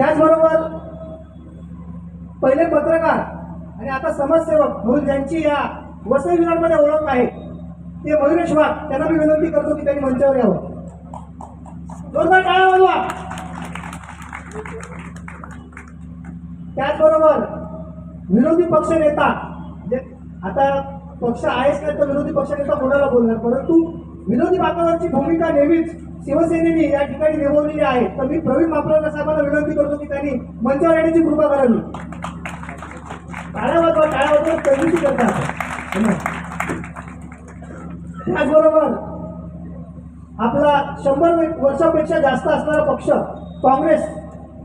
त्याचबरोबर पहिले पत्रकार आणि आता समाजसेवक म्हणून ज्यांची या वसई विरारमध्ये ओळख आहे ते मयुरेश वाघ, त्यांना मी विनंती करतो की त्यांनी मंचावर यावं. जोरदार टाळ्या वाजवा. त्याचबरोबर विरोधी पक्ष नेता, जे आता पक्ष आहेच नाही तर विरोधी पक्ष नेता कोणाला बोलणार, परंतु विरोधी बाकावरची भूमिका नेहमीच शिवसेनेने या ठिकाणी निभावलेली आहे. तर मी प्रवीण मापलकर साहेबांना विनंती करतो की त्यांनी मंचावर येण्याची कृपा करावी. टाळ्या वाजवा, टाळ्या वाजवा, कंजूसी करतात. त्याचबरोबर आपला 100 वर्षापेक्षा जास्त असणारा पक्ष काँग्रेस,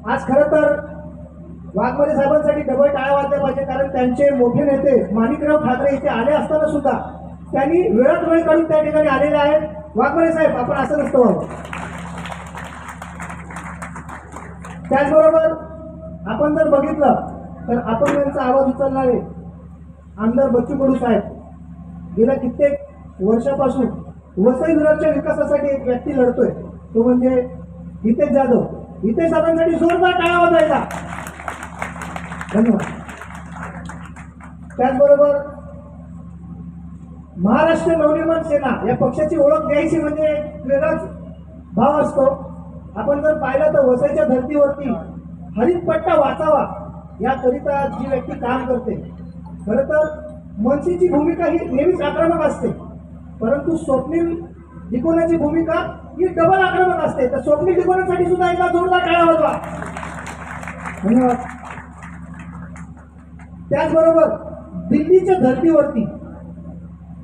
आज खरं तर वाघमारे साहेबांसाठी डबल टाळ्या वाजल्या पाहिजे, कारण त्यांचे मोठे नेते माणिकराव ठाकरे इथे आले असताना सुद्धा त्यांनी वेळात वेळ काढून त्या ठिकाणी आलेले आहेत. वाघमारे साहेब, आपण असं नसतं व्हावं. त्याचबरोबर आपण जर बघितलं तर आपण त्यांचा आवाज उचलणारे आमदार बच्चू कडू साहेब गेल्या कित्येक वर्षापासून वसई विरारच्या विकासासाठी एक व्यक्ती लढतोय, तो म्हणजे हितेश जाधव. हितेश साहेबांसाठी जोरदार टाळ्या वाजवायचा. धन्यवाद. त्याचबरोबर महाराष्ट्र नवनिर्माण सेना या पक्षाची ओळख द्यायची म्हणजे वेगळाच भाव असतो. आपण जर पाहिलं तर वसईच्या धर्तीवरती हरित पट्टा वाचावा याकरिता जी व्यक्ती काम करते, खरं तर मनसेची भूमिका ही नेहमीच आक्रमक असते, परंतु स्वप्नील दिकोनाची भूमिका ही डबल आक्रमक असते. तर स्वप्नील दिकोनासाठी सुद्धा एकदा जोरदार टाळ्या वाजवा. धन्यवाद. त्याचबरोबर दिल्लीच्या धर्तीवरती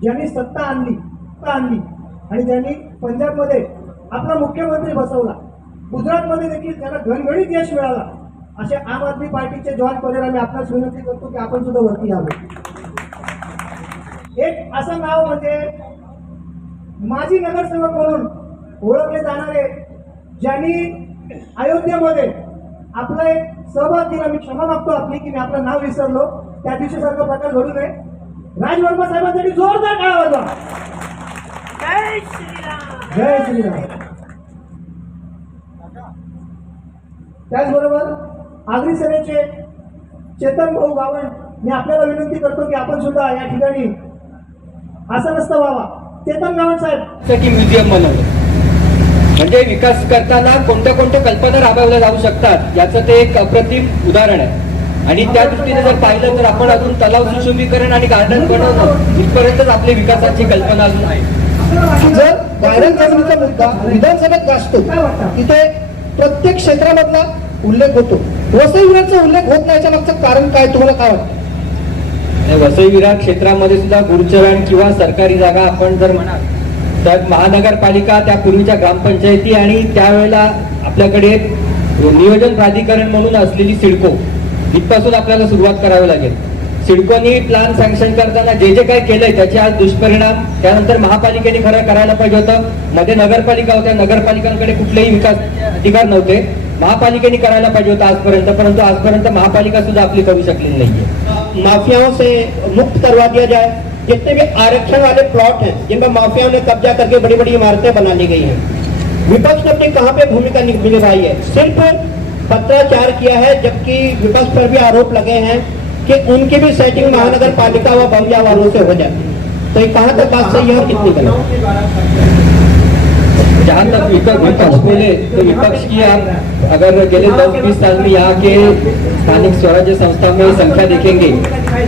ज्यांनी सत्ता आणली आणि ज्यांनी पंजाबमध्ये आपला मुख्यमंत्री बसवला, गुजरातमध्ये देखील त्यांना घणघणीत यश मिळाला, असे आम आदमी पार्टीचे जॉन परेरा, मी आपल्यास विनंती करतो की आपण सुद्धा वरती यावे. एक असं नाव म्हणजे माजी नगरसेवक म्हणून ओळखले जाणारे, ज्यांनी अयोध्येमध्ये आपला एक सहभाग दिला. मी क्षमा मागतो आपली की मी आपलं नाव विसरलो, त्या दिवशी सारखा प्रकार घडू नये. राज वर्मा साहेबांसाठी जोरदार टाळ्या वाजवा. जय श्रीराम. जय श्रीराम. त्याचबरोबर आगरी सेनेचे चेतन भाऊ गावण, मी आपल्याला विनंती करतो की आपण सुद्धा या ठिकाणी असं नसतं व्हावा. चेतन गावण साहेब, म्युझियम बनवलं म्हणजे विकास करताना कोणत्या कोणत्या कल्पना राबवल्या जाऊ शकतात याचं ते एक अप्रतिम उदाहरण आहे. आणि त्या दृष्टीने जर पाहिलं तर आपण अजून तलाव सुशोभीकरण आणि गार्डन बनवणं इथपर्यंतच आपली विकासाची कल्पना अजून आहे. जर गार्डन बनवण्याचा मुद्दा विधानसभेत गाजतो तिथे प्रत्येक क्षेत्रामधला उल्लेख होतो, वसई विरारचा उल्लेख होत नाही. याच्या मागचं कारण काय, तुम्हाला काय वाटतं? वसई विरार क्षेत्रामध्ये सुद्धा गुरुचरण किंवा सरकारी जागा आपण जर म्हणाल तर महानगरपालिका, त्या पूर्वीच्या ग्रामपंचायती आणि त्यावेळेला आपल्याकडे नियोजन प्राधिकरण म्हणून असलेली सिडको, इथपासून आपल्याला सुरुवात करावी लागेल. सिडकोनी प्लॅन सँक्शन करताना जे जे काही केलंय त्याचे आज दुष्परिणाम, त्यानंतर महापालिकेने खरं करायला पाहिजे होतं. मध्ये नगरपालिका होत्या, नगरपालिकांकडे कुठलेही विकासाचे अधिकार नव्हते, महापालिकेने करायला पाहिजे होतं आजपर्यंत, परंतु आजपर्यंत महापालिका सुद्धा आपली करू शकलेली नाहीये. माफियाओं से मुक्त करवा दिया जाए. जितने भी आरक्षण वाले प्लॉट हैं जिनमें माफियाओं ने कब्जा करके बड़ी बड़ी इमारतें बना ली गई हैं, विपक्ष ने अपनी कहाँ पे भूमिका निभाई है? सिर्फ पत्राचार किया है, जबकि विपक्ष पर भी आरोप लगे हैं कि उनकी भी सेटिंग महानगर पालिका व बंगला वालों से हो जाती है. तो ये कहाँ तक बात सही है और कितनी गलत? जहाँ तक विपक्ष बोले तो विपक्ष की आप अगर गेले 10-20 साल में यहाँ के स्थानिक स्वराज्य संस्था में संख्या देखेंगे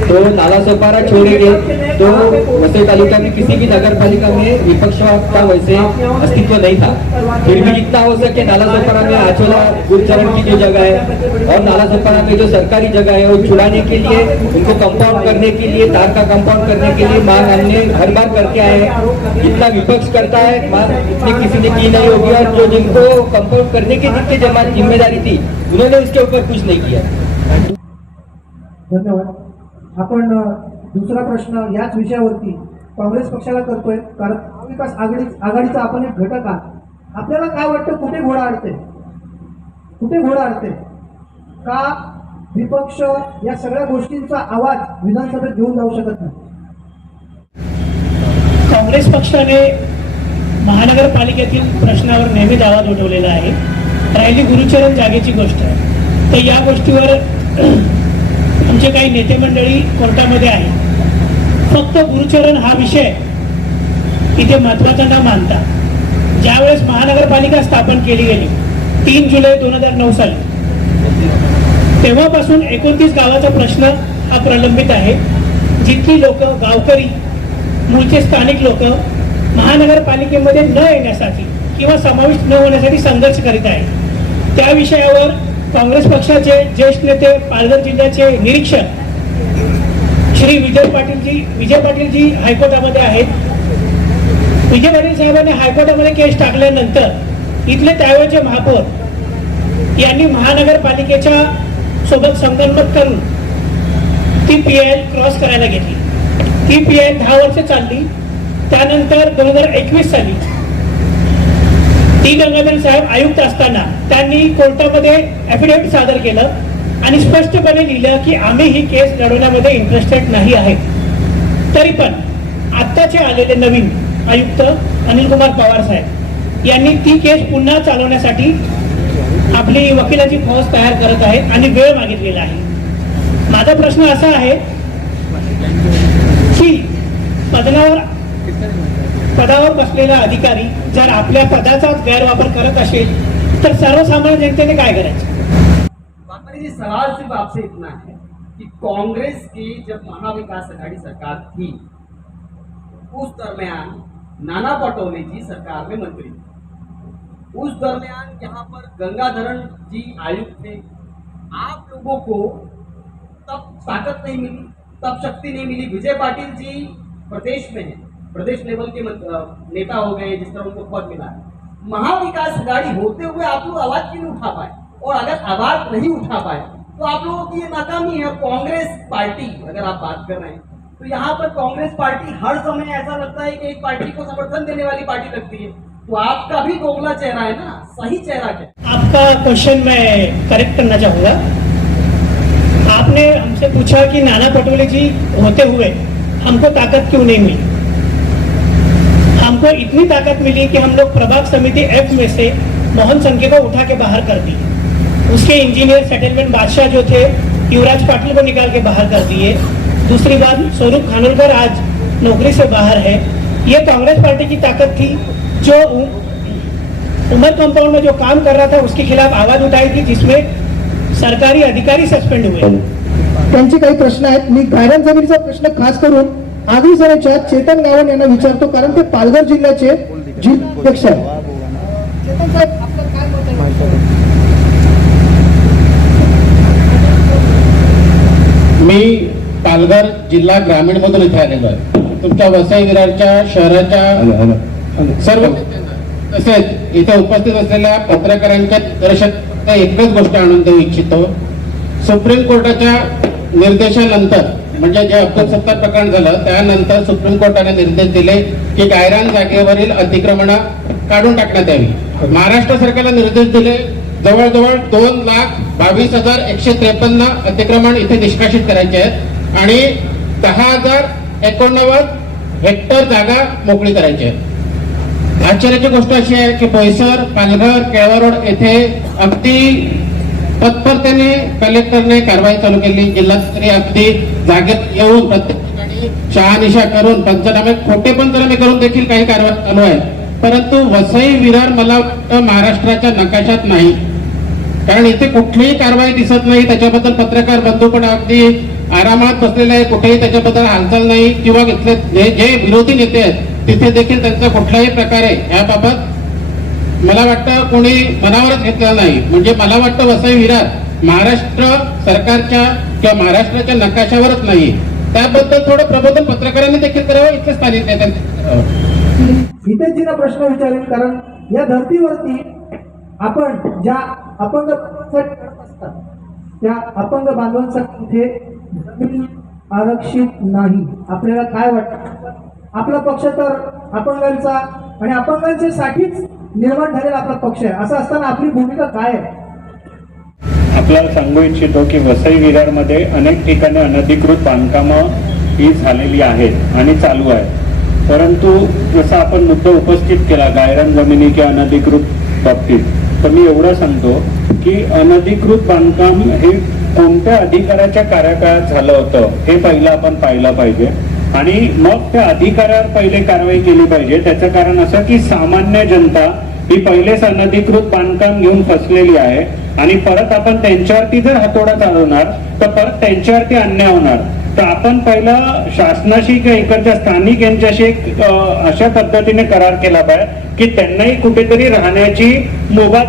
तो नालासोपारा छोड़ेंगे तो वसई तालुका में किसी भी नगर पालिका में विपक्ष का वैसे अस्तित्व नहीं था. फिर भी जितना हो सके नालासोपारा में आचोला गुरुचरण की जो जगह है और नालासोपारा में जो सरकारी जगह है वो छुड़ाने के लिए, उनको कंपाउंड करने के लिए, तार का कंपाउंड करने के लिए मांग हमने हर बार करके आए हैं. जितना विपक्ष करता है मांग इतनी किसी ने की नहीं होगी, और जो जिनको कंपाउंड करने की जिनकी जिम्मेदारी थी उन्होंने उसके ऊपर कुछ नहीं किया. धन्यवाद. आपण दुसरा प्रश्न याच विषयावरती काँग्रेस पक्षाला करतोय, कारण महाविकास आघाडीचा आपण एक घटक आहात. आपल्याला काय वाटतं, कुठे घोडा अडते, कुठे घोडा अडते? का विपक्ष या सगळ्या गोष्टींचा आवाज विधानसभेत घेऊन जाऊ शकत नाही? काँग्रेस पक्षाने महानगरपालिकेतील प्रश्नावर नेहमीच आवाज उठवलेला आहे. राहिली गुरुचरण जागेची गोष्ट आहे. तर या गोष्टीवर आमचे काही नेते मंडळी कोर्टामध्ये आहे. फक्त गुरुचरण हा विषय इथे महत्वाचा न मानता ज्यावेळेस महानगरपालिका स्थापन केली गेली 3 जुलै 2009 साली, तेव्हापासून 29 गावाचा प्रश्न हा प्रलंबित आहे. जितकी लोक गावकरी मूळचे स्थानिक लोक महानगरपालिकेमध्ये न येण्यासाठी किंवा समाविष्ट न होण्यासाठी संघर्ष करीत आहे. त्या विषयावर काँग्रेस पक्षाचे ज्येष्ठ नेते पालघर जिल्ह्याचे निरीक्षक श्री विजय पाटीलजी हायकोर्टामध्ये आहेत. विजय पाटील साहेबांनी हायकोर्टामध्ये केस टाकल्यानंतर इथले त्यावेळेचे महापौर यांनी महानगरपालिकेच्या सोबत संगनमत करून ती PIL क्रॉस करायला घेतली. ती PIL 10 वर्ष चालली. त्यानंतर 2021 साली टी गंगाधर साहेब आयुक्त असताना त्यांनी कोर्टामध्ये ॲफिडेव्हिट सादर केलं आणि स्पष्टपणे लिहिलं की आम्ही ही केस लढवण्यामध्ये इंटरेस्टेड नाही आहे. तरी पण आत्ताचे आलेले नवीन आयुक्त अनिल कुमार पवार साहेब यांनी ती केस पुन्हा चालवण्यासाठी आपली वकिलाची फौज तयार करत आहेत आणि वेळ मागितलेला आहे. माझा प्रश्न असा आहे की पदावर बसलेला अधिकारी जर आपल्या पदाचा गैरवापर करत असेल तर सर्वसामान्य जनतेने काय करायचं? बापरे, ये सवाल सिर्फ आपसे इतना है कि कांग्रेस की जब महाविकास आघाड़ी सरकार थी उस दरमियान नाना पटोले जी सरकार में मंत्री थे. उस दरमियान यहाँ पर गंगाधरण जी आयुक्त थे. आप लोगों को तब ताकत नहीं मिली, तब शक्ति नहीं मिली. विजय पाटिल जी प्रदेश में है, प्रदेश लेवल के नेता हो गए, जिस तरह उनको पद मिला है. महाविकास आघाड़ी होते हुए आप लोग आवाज क्यों नहीं उठा पाए? और अगर आवाज नहीं उठा पाए तो आप लोगों की ये नाकामी है. कांग्रेस पार्टी अगर आप बात कर रहे हैं तो यहाँ पर कांग्रेस पार्टी हर समय ऐसा लगता है कि एक पार्टी को समर्थन देने वाली पार्टी लगती है. तो आपका भी दोगला चेहरा है ना, सही चेहरा क्या? आपका क्वेश्चन मैं करेक्ट करना चाहूंगा. आपने हमसे पूछा कि नाना पटोले जी होते हुए हमको ताकत क्यों नहीं मिली. हमको इतनी ताकत मिली कि हम लोग प्रभाग समिति F में से मोहन संखे को उठा के बाहर कर दिए. उसके इंजीनियर सेटलमेंट बादशाह जो थे युवराज पाटिल को निकाल के बाहर कर दिए. दूसरी बात, स्वरूप खानोलकर आज नौकरी से बाहर है. ये कांग्रेस पार्टी की ताकत थी जो उमर कंपाउंड में जो काम कर रहा था उसके खिलाफ आवाज उठाई थी, जिसमें सरकारी अधिकारी सस्पेंड हुए. त्यांचे काही प्रश्न आहेत. मी गायरान जमिनीचा प्रश्न खास करून आगरी सेनेच्या चेतन गावण यांना विचारतो, कारण ते पालघर जिल्ह्याचे जिल्हाध्यक्ष आहेत. चेतन साहेब, आपलं काय मत आहे? मी पालघर जिल्हा ग्रामीण मधून इथे आलेलो आहे. तुमच्या वसई विरारच्या शहराच्या सर्व तसेच इथे उपस्थित असलेल्या पत्रकारांच्या दर्शक एकच गोष्ट आणून देऊ इच्छितो. सुप्रीम कोर्टाच्या निर्देशानंतर म्हणजे जे अब्दुल सत्तार प्रकरण झालं त्यानंतर सुप्रीम कोर्टाने निर्देश दिले की गायरान जागेवरील अतिक्रमण काढून टाकण्यात यावी. महाराष्ट्र सरकारला निर्देश दिले जवळजवळ 2,22,153 अतिक्रमण इथे निष्कासित करायचे आहेत आणि 10,089 हेक्टर जागा मोकळी करायची आहे. आश्चर्याची गोष्ट अशी आहे की बोईसर, पालघर, केळवा रोड येथे अगदी तत्परतेने कलेक्टरने कारवाई चालू केली. जिल्हाधिकारी अगदी जागेत येऊन प्रत्येक ठिकाणी शहानिशा करून पंचनामे, खोटे पंचनामे करून देखील काही कारवाई चालू आहे. परंतु वसई विरार मला वाटतं महाराष्ट्राच्या नकाशात नाही, कारण इथे कुठलीही कारवाई दिसत नाही. त्याच्याबद्दल पत्रकार बंधू पण अगदी आरामात बसलेले आहे, कुठेही त्याच्याबद्दल हालचाल नाही. किंवा इथले जे विरोधी नेते आहेत तिथे देखील त्यांचा कुठल्याही प्रकारे याबाबत मला वाटतं कोणी मनावरच घेतलेलं नाही. म्हणजे मला वाटतं वसई विरार महाराष्ट्र सरकारच्या किंवा महाराष्ट्राच्या नकाशावरच नाही. त्याबद्दल थोडं प्रबोधन पत्रकारांनी देखील करावं, इथले स्थानिक नेत्यांनी करावं. हितेशजींना प्रश्न विचारेल, कारण या धर्तीवरती आपण ज्या अपंग करत असतात त्या अपंग बांधवांसाठी इथे जमीन आरक्षित नाही. आपल्याला काय वाटतं? आपला पक्ष तर अपंगांचा आणि अपंगांच्या साठीच निर्माण झालेला आपला पक्ष आहे. असं असताना आपली भूमिका काय आहे? आपल्याला सांगू इच्छितो की वसई विरारमध्ये अनेक ठिकाणी अनधिकृत बांधकामं ही झालेली आहेत आणि चालू आहे. परंतु जसा आपण मुद्दा उपस्थित केला गायरान जमिनी किंवा अनधिकृत बाबतीत, तर मी एवढं सांगतो की अनधिकृत बांधकाम हे कोणत्या अधिकाऱ्याच्या कार्यकाळात झालं होतं हे पहिलं आपण पाहिलं पाहिजे आणि मग त्या अधिकाऱ्यावर पहिले कारवाई केली पाहिजे. त्याचं कारण असं की सामान्य जनता ही पहिलेच अनधिकृत बांधकाम घेऊन फसलेली आहे आणि परत आपण त्यांच्यावरती जर हातोडा चालवणार तर परत त्यांच्यावरती अन्याय होणार. तर आपण पहिलं शासनाशी किंवा इकडच्या स्थानिक यांच्याशी एक अशा पद्धतीने करार केला पाहिजे की त्यांनाही कुठेतरी राहण्याची मुभा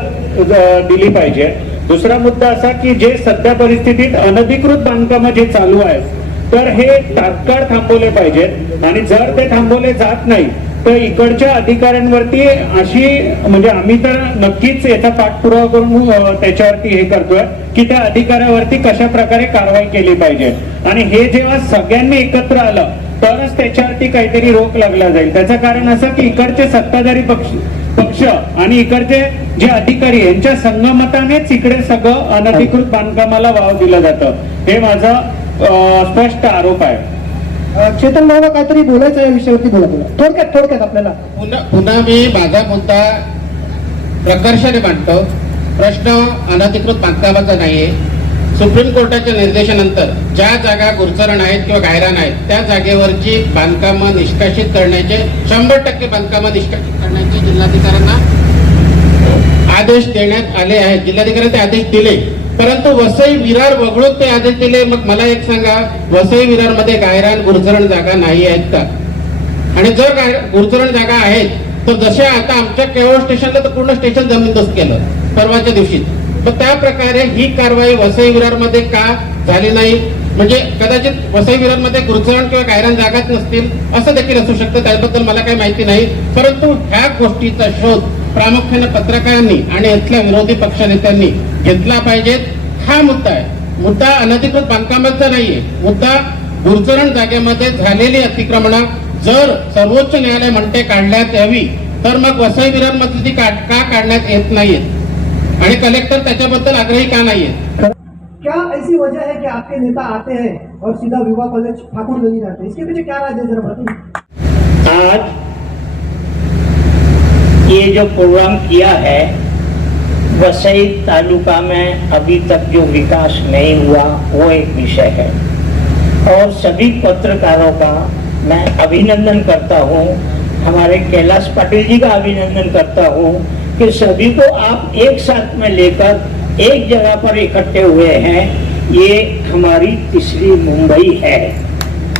दिली पाहिजे. दुसरा मुद्दा असा की जे सध्या परिस्थितीत अनधिकृत बांधकाम जे चालू आहेत तर हे तात्काळ थांबवले पाहिजेत आणि जर ते थांबवले जात नाही तर इकडच्या अधिकाऱ्यांवरती अशी म्हणजे आम्ही तर नक्कीच याचा पाठपुरावा करून त्याच्यावरती हे करतोय की त्या अधिकाऱ्यावरती कशा प्रकारे कारवाई केली पाहिजे आणि हे जेव्हा सगळ्यांनी एकत्र आलं तरच त्याच्यावरती काहीतरी रोख लागला जाईल. त्याचं कारण असं की इकडचे सत्ताधारी पक्ष आणि इकडचे जे अधिकारी यांच्या संगमतानेच इकडे सगळं अनधिकृत बांधकामाला वाव दिलं जातं. हे माझा स्पष्ट आरोप आहे. चेतन भाऊ काहीतरी बोलायचं या विषयावरती बोला थोडक्यात आपल्याला. पुन्हा मी माझा मुद्दा प्रकर्षाने मांडतो. प्रश्न अनधिकृत बांधकामाचा नाहीये. सुप्रीम कोर्टाच्या निर्देशानंतर ज्या जागा गुरचरण आहेत किंवा गायरान आहेत त्या जागेवरची बांधकामं निष्कासित करण्याचे 100% बांधकामं निष्कासित करण्याचे जिल्हाधिकाऱ्यांना आदेश देण्यात आले आहेत. जिल्हाधिकाऱ्यांनी ते आदेश दिले परंतु वसई विरार वगळून ते आदेश दिले. मग मला एक सांगा, वसई विरार मध्ये गायरान गुरचरण जागा नाही आहेत का? आणि जर गुरचरण जागा आहेत तर जशा आता आमच्या केवळ स्टेशनला तर पूर्ण स्टेशन जमीनदोस्त केलं परवाच्या दिवशी. मग त्या प्रकारे ही कारवाई वसई विरार मध्ये का झाली नाही? म्हणजे कदाचित वसई विरार मध्ये गुरचरण किंवा गायरान जागाच नसतील असं देखील असू शकतं. त्याबद्दल मला काही माहिती नाही. परंतु ह्या गोष्टीचा शोध प्रामुख्याने पत्रकारांनी आणि इथल्या विरोधी पक्षनेत्यांनी घेतला पाहिजे. हा मुद्दा आहे. मुद्दा अनधिकृत बांधकामाचा नाहीये. मुद्दा गुरचरण जागेमध्ये झालेली अतिक्रमणं जर सर्वोच्च न्यायालय म्हणते काढण्यात यावी तर मग वसई विरार मध्ये ती का काढण्यात येत नाहीये आणि कलेक्टर त्याच्याबद्दल आग्रही का नाहीये? क्या ऐसी वजह है कि आपके नेता आते हैं और सीधा विवाह कॉलेज ठाकुरगंज जाते हैं? इसके पीछे क्या राज है, जरा बताइए. आज ये जो प्रोग्राम किया है वसई तालुका में अभी तक जो विकास नहीं हुआ वो एक विषय है और सभी पत्रकारों का मैं अभिनंदन करता हूँ. हमारे कैलाश पाटिल जी का अभिनंदन करता हूँ कि सभी को आप एक साथ में लेकर एक जगह पर इकट्ठे हुए हैं. ये हमारी तीसरी मुंबई है.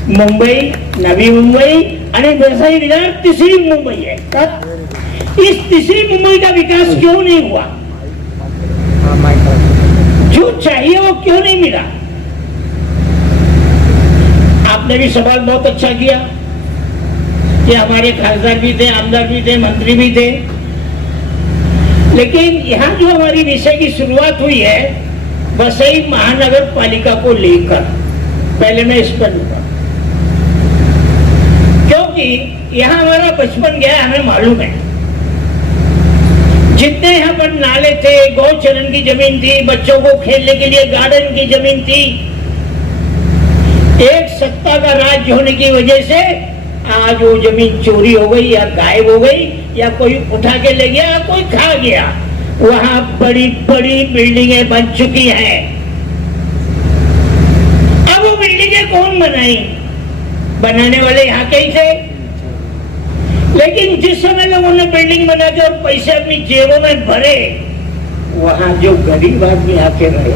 मुंबई, नवी मुंबई आणि वसई विरार तीसरी मुंबई है. इस तीसरी मुंबई का विकास क्यों नहीं हुआ? जो चाहिए वो क्यों नहीं मिला? आपने भी सवाल बहुत अच्छा किया कि हमारे खासदार भी थे, आमदार भी थे, मंत्री भी थे, लेकिन यहाँ जो हमारी विषय की शुरुआत हुई है वसई महानगर पालिका को लेकर, पहले मैं इस पर लूंगा क्योंकि यहाँ हमारा बचपन गया, हमें मालूम है. जितने यहाँ पर नाले थे, गौचरण की जमीन थी, बच्चों को खेलने के लिए गार्डन की जमीन थी, एक सत्ता का राज होने की वजह से आज वो जमीन चोरी हो गई या गायब हो गई या कोई उठा के ले गया या कोई खा गया. वहां बड़ी बड़ी बिल्डिंगें बन चुकी हैं. अब वो बिल्डिंगें कौन बनाई? बनाने वाले यहाँ के ही थे. लेकिन जिस समय लोगों ने बिल्डिंग बना के और पैसे अपनी जेबों में भरे, वहां जो गरीब आदमी आके रहे,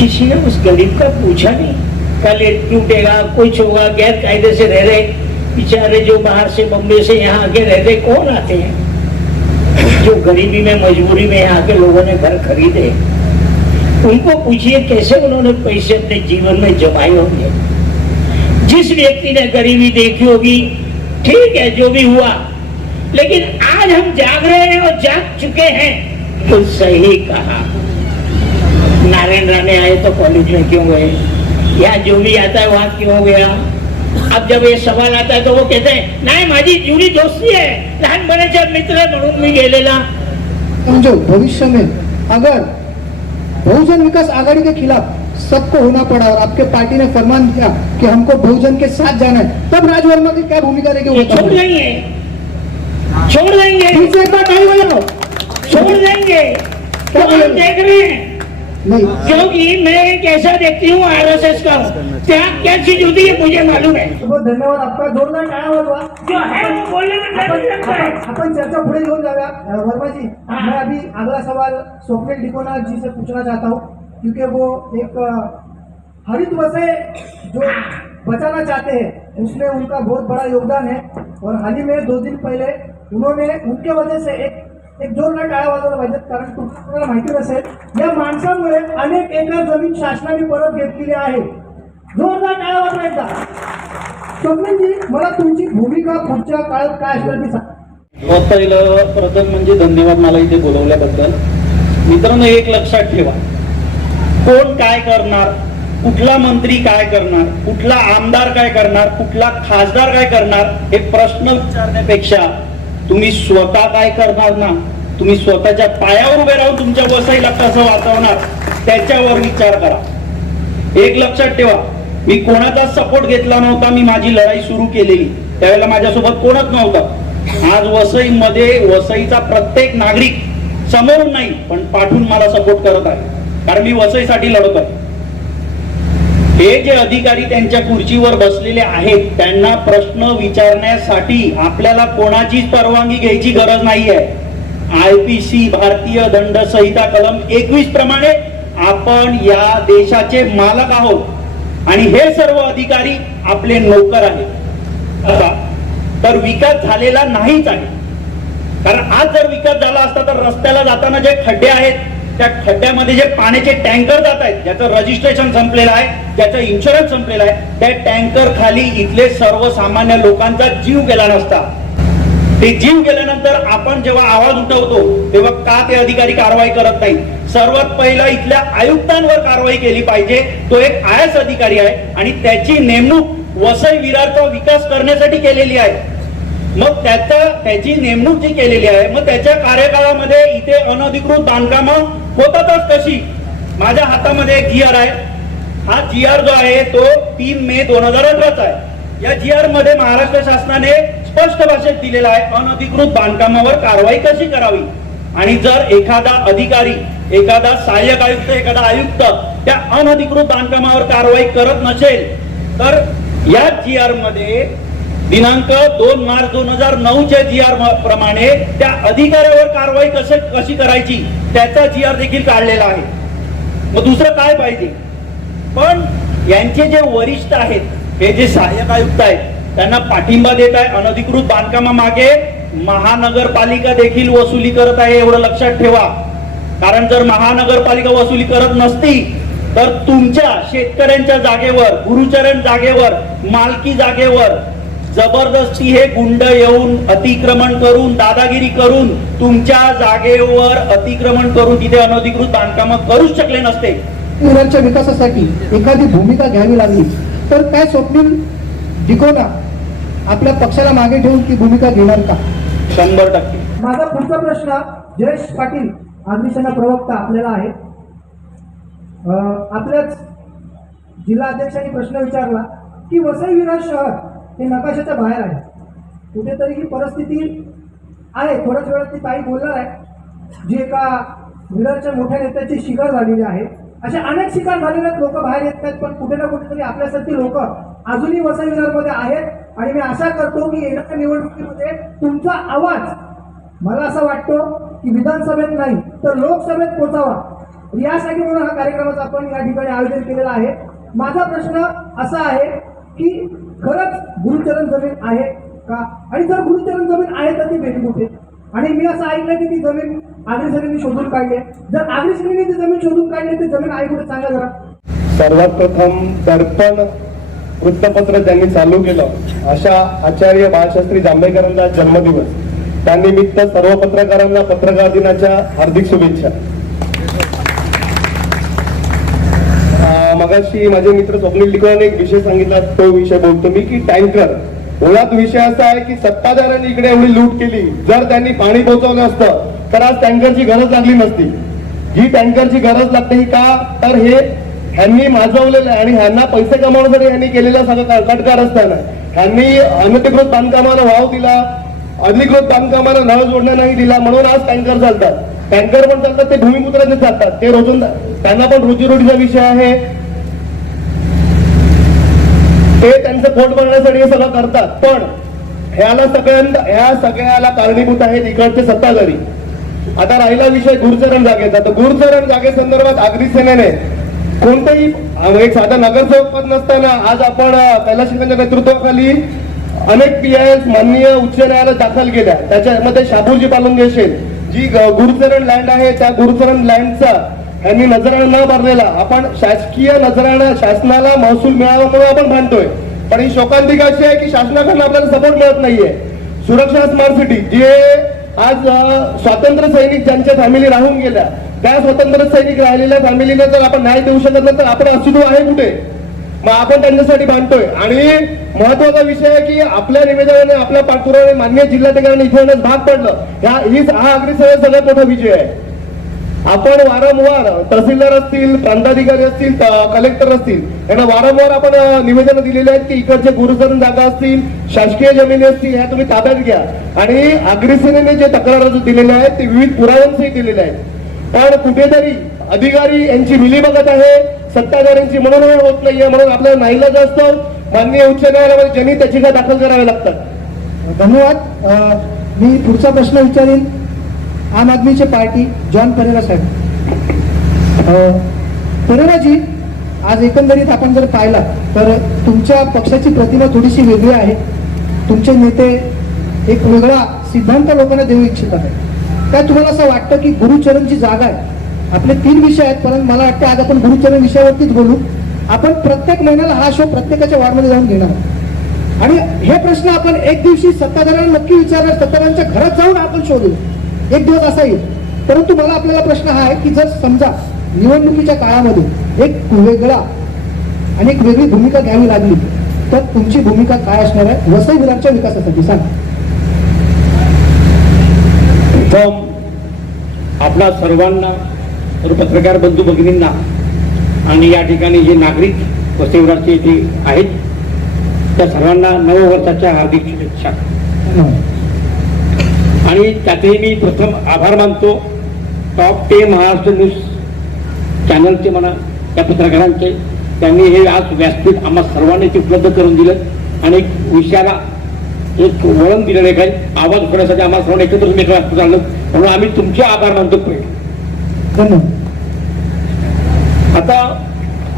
किसी ने उस गरीब का पूछा नहीं. कल ये टूटेगा, कुछ होगा, गैर कायदे से रह रहे बेचारे जो बाहर से बम्बे से यहाँ आके रहते, कौन आते हैं? जो गरीबी में, मजबूरी में यहाँ के लोगों ने घर खरीदे, उनको पूछिए कैसे उन्होंने पैसे अपने जीवन में जमाए होंगे. जिस व्यक्ति ने गरीबी देखी होगी, ठीक है जो भी हुआ, लेकिन आज हम जाग रहे हैं और जाग चुके हैं. तो सही कहा. नारायण राणे आए तो कॉलेज में क्यों गए? या जो भी आता है वहां क्यों गया? अब जब ये सवाल आता है तो वो कहते हैं नाही माझी जुनी दोस्ती है, लहानपणाचा मित्र है म्हणून मी गेलेला. समझो भविष्य में अगर बहुजन विकास आघाड़ी के खिलाफ सबको होना पड़ा और आपके पार्टी ने फरमान दिया कि हमको बहुजन के साथ जाना है, तब राज वर्मा की क्या भूमिका रहेगी? ये छोड़ देंगे, छोड़ देंगे, फिर से एक बार नहीं बजाओ. छोड़ देंगे. तो हम देख रहे हैं, नहीं क्योंकि मैं एक ऐसा व्यक्ति हूँ RSS का हूँ, क्या चीज होती है मुझे मालूम है। बहुत धन्यवाद आपका, जोरदार टाळ्या वाजवा. जो है वो बोलने में डर लगता है। अपन चर्चा पुढे घेऊन जाऊया. वर्मा जी, हाँ. मैं अभी अगला सवाल स्वप्निल डिकोना जी से पूछना चाहता हूँ, क्योंकि वो एक हरित वसे जो बचाना चाहते हैं उसमें उनका बहुत बड़ा योगदान है. और हाल ही में 2 दिन पहले उन्होंने उनके वजह से एक जोरदार टाळ्या वाजवायला पाहिजेत, कारण तुम्हाला माहिती नसेल या माणसामुळे अनेक एकर जमीन शासनाने परत घेतलेली आहे. जोरदार टाळ्या वाजवा एकदा. स्वप्निलजी, मला तुमची भूमिका पुढच्या काळात काय असणार ती सांगा. सर्वात पहिलं प्रथम म्हणजे धन्यवाद मला इथे बोलवल्याबद्दल. मित्रांनो, एक लक्षात ठेवा, कोण काय करणार, कुठला मंत्री काय करणार, कुठला आमदार काय करणार, कुठला खासदार काय करणार, हे प्रश्न विचारण्यापेक्षा तुम्ही स्वतः काय करणार ना, तुम्ही स्वतःच्या पायावर उभे राहून तुमच्या वसईला कसं वाचवणार त्याच्यावर विचार करा. एक लक्षात ठेवा, मी कोणाचा सपोर्ट घेतला नव्हता. मी माझी लढाई सुरू केलेली त्यावेळेला माझ्यासोबत कोणच नव्हतं. आज वसईमध्ये वसईचा प्रत्येक नागरिक समोरून नाही पण पाठून मला सपोर्ट करत आहे, कारण मी वसईसाठी लढत आहे. हे जे अधिकारी त्यांच्या खुर्चीवर बसलेले आहेत त्यांना प्रश्न विचारण्यासाठी आपल्याला कोणाचीच परवानगी घ्यायची गरज नाहीये. IPC भारतीय दंड संहिता कलम 21 प्रमाणे आपण या देशाचे मालक आहोत आणि हे सर्व अधिकारी आपले नोकर आहेत. आता तर विकास झालेला नाहीच आहे, कारण आज जर विकास झाला असता तर रस्त्याला जाताना जे खड्डे आहेत त्या खड्ड्यामध्ये जे पाण्याचे टँकर जात आहेत, ज्याचं रजिस्ट्रेशन संपलेलं आहे, ज्याचं इन्शुरन्स संपलेला आहे, त्या टँकर खाली इथले सर्वसामान्य लोकांचा जीव गेला नसता. ते जीव गेल्यानंतर आपण जेव्हा आवाज उठवतो तेव्हा का ते अधिकारी कारवाई करत नाही. सर्वात पहिला इथल्या आयुक्तांवर कारवाई केली पाहिजे. तो एक IAS अधिकारी आहे आणि त्याची नेमणूक वसई विरारचा विकास करण्यासाठी केलेली आहे. मग त्याची नेमणूक जी केलेली आहे, मग त्याच्या कार्यकाळामध्ये इथे अनधिकृत बांधकामं होतातच कशी. माझ्या हातामध्ये एक GR आहे. हा GR जो आहे तो 3 मे 2018चा आहे. या GR मध्ये महाराष्ट्र शासनाने स्पष्ट भाषेत दिलेला आहे अनधिकृत बांधकामावर कारवाई कशी करावी. आणि जर एखादा अधिकारी, एखादा सहाय्यक आयुक्त, एखादा आयुक्त त्या अनधिकृत बांधकामावर कारवाई करत नसेल तर या GR मध्ये दिनांक 2 मार्च 2009च्या GR प्रमाणे त्या अधिकाऱ्यावर कारवाई कशी करायची त्याचा GR देखील काढलेला आहे. मग दुसरं काय पाहिजे. पण यांचे जे वरिष्ठ आहेत, हे जे सहाय्यक आयुक्त आहेत, त्यांना पाठिंबा देत आहे अनधिकृत बांधकामामागे महानगरपालिका देखील वसुली करत आहे, एवढं लक्षात ठेवा. कारण जर महानगरपालिका वसुली करत नसती तर तुमच्या शेतकऱ्यांच्या जागेवर, गुरुचरण जागेवर, मालकी जागेवर जबरदस्ती हे गुंड येऊन अतिक्रमण करून, दादागिरी करून तुमच्या जागेवर अतिक्रमण करून तिथे अनधिकृत बांधकामं करूच शकले नसते. विरारच्या विकासासाठी एखादी भूमिका घ्यावी लागली तर काय स्वप्नील डिकोना आपल्या पक्षाला मागे ठेवून ती भूमिका घेणार का? 100%. माझा पुढचा प्रश्न जयेश पाटील अग्निसेना प्रवक्ता आपल्याला आहे. आपल्याच जिल्हा अध्यक्षांनी प्रश्न विचारला की वसई विरार शहर हे नकाशाच्या बाहेर आहे. कुठेतरी ही परिस्थिती आहे. थोड्याच वेळात ती ताई बोलणार आहे, जी एका विरारच्या मोठ्या नेत्याची शिकार झालेली आहे. अशा अनेक शिकार झालेल्या लोक बाहेर येत आहेत, पण कुठे ना कुठेतरी आपल्यासारखी लोक अजूनही वसई विरारमध्ये आहेत. आणि मी आशा करतो की येणाऱ्या निवडणुकीमध्ये तुमचा आवाज, मला असं वाटतं की विधानसभेत नाही तर लोकसभेत पोचावा, यासाठी म्हणून हा कार्यक्रमाचा आपण या ठिकाणी आयोजन केलेला आहे. माझा प्रश्न असा आहे की खरंच गुरुचरण जमीन आहे का, आणि जर गुरुचरण जमीन आहे तर ती भेटी कुठे. आणि मी असं ऐकलं की ती जमीन आग्रेसरींनी शोधून काढली आहे. जर आग्रेसरींनी ती जमीन शोधून काढली ती जमीन आहे कुठे सांगा जरा. सर्वात प्रथम दर्पण वृत्तपत्र त्यांनी चालू केलं, अशा आचार्य बाळशास्त्री जांभेकरांचा जन्मदिवस, त्यानिमित्त सर्व पत्रकारांना पत्रकार दिनाच्या हार्दिक शुभेच्छा. मगाशी माझे मित्र स्वप्नील डिकोने एक विषय सांगितला, तो विषय बोलतो मी की टँकर. मुळात विषय असा आहे की सत्ताधाऱ्यांनी इकडे एवढी लूट केली, जर त्यांनी पाणी पोहोचवलं असतं तर आज टँकरची गरज लागली नसती. ही टँकरची गरज लागते ही का, तर हे ह्यांनी माजवलेलं आहे आणि ह्यांना पैसे कमावण्यासाठी ह्यांनी केलेला सगळं कटकारस्थान आहे. ह्यांनी अनधिकृत बांधकामाला वाव दिला, अधिकृत बांधकामाला नळ जोडणं नाही दिला, म्हणून आज टँकर चालतात. टँकर पण चालतात, ते भूमिपुत्रांचे चालतात, ते रोजून त्यांना पण रोजीरोटीचा विषय आहे. ते त्यांचं पोट भरण्यासाठी हे सगळं करतात. पण ह्या सगळ्याला कारणीभूत आहेत इकडचे सत्ताधारी. आता राहिला विषय गुरुचरण जागेचा, तर गुरुचरण जागेसंदर्भात आगरी सेनेने कोणतंही एक साधा नगरसेवक पद नसताना आज आपण कैलास शिंदेच्या नेतृत्वाखाली अनेक PILs माननीय उच्च न्यायालयात दाखल केल्या. त्याच्यामध्ये शापूरजी पालुंगे शेल जी गुरुचरण लँड आहे, त्या गुरुचरण लँडचा यांनी नजराणा न भरलेला आपण शासकीय नजराणा शासनाला महसूल मिळावा म्हणून आपण भांडतोय. पण ही शोकांतिका अशी आहे की शासनाकडून आपल्याला सपोर्ट मिळत नाहीये. सुरक्षा स्मार्ट सिटी जे आज स्वातंत्र्य सैनिक ज्यांच्या फॅमिली राहून गेल्या, त्या स्वातंत्र्य सैनिक राहिलेल्या फॅमिलीला जर आपण न्याय देऊ शकत नाही तर आपण अस्तित्व आहे कुठे? मग आपण त्यांच्यासाठी भांडतोय. आणि महत्वाचा विषय आहे की आपल्या निवेदनाने आपल्या पाठपुराव्याने माननीय जिल्हाधिकाऱ्यांनी इथे येण्यास भाग पडलं. हा अगदी सगळ्यात मोठा विजय आहे. आपण वारंवार तहसीलदार असतील, प्रांताधिकारी असतील, कलेक्टर असतील यांना वारंवार आपण निवेदन दिलेले आहेत की इकडचे गुरुचरण जागा असतील, शासकीय जमिनी असतील, ह्या तुम्ही ताब्यात घ्या. आणि आगरी सेनेने जे तक्रार दिलेल्या आहेत ते विविध पुराव्यांसही दिलेले आहेत. पण कुठेतरी अधिकारी यांची मिलीभगत आहे सत्ताधाऱ्यांची, म्हणून हे होत नाहीये. म्हणून आपल्याला नाईलाज असतो माननीय उच्च न्यायालयामध्ये ज्यांनी त्याची दाखल करावे लागतात. धन्यवाद. मी पुढचा प्रश्न विचारेन आम आदमीचे पार्टी जॉन परेरा साहेब. परेराजी, आज एकंदरीत आपण जर पाहिला तर तुमच्या पक्षाची प्रतिमा थोडीशी वेगळी आहे. तुमचे नेते एक वेगळा सिद्धांत लोकांना देऊ इच्छित आहेत. काय तुम्हाला असं वाटतं की गुरुचरणची जागा आहे? आपले 3 विषय आहेत, परंतु मला वाटतं आज आपण गुरुचरण विषयावरतीच बोलू. आपण प्रत्येक महिन्याला हा शो प्रत्येकाच्या वॉर्डमध्ये जाऊन घेणार आहोत. आणि हे प्रश्न आपण एक दिवशी सत्ताधाऱ्यांना नक्की विचारणार, सत्ताधाऱ्यांच्या घरात जाऊन आपण शोधू. एक दिवस असा येईल. परंतु मला आपल्याला प्रश्न हा आहे की जर समजा निवडणुकीच्या काळामध्ये एक वेगळा आणि एक वेगळी भूमिका घ्यावी लागली तर तुमची भूमिका काय असणार आहे वसई विरारच्या विकासासाठी? सांगा. आपल्या सर्वांना, पत्रकार बंधू भगिनींना आणि या ठिकाणी जे नागरिक वसई विरारचे इथे आहेत त्या सर्वांना नववर्षाच्या हार्दिक शुभेच्छा. आणि त्यातही मी प्रथम आभार मानतो टॉप 10 महाराष्ट्र न्यूज चॅनलचे म्हणा, त्या पत्रकारांचे. त्यांनी हे आज व्यासपीठ आम्हा सर्वांनी उपलब्ध करून दिलं आणि विषयाला एक वळण दिलेलं आहे. काही आवाज उठवण्यासाठी आम्हाला सर्वांना एकत्र व्यासपीठ आणलं, म्हणून आम्ही तुमचे आभार मानतो. धन्यवाद. आता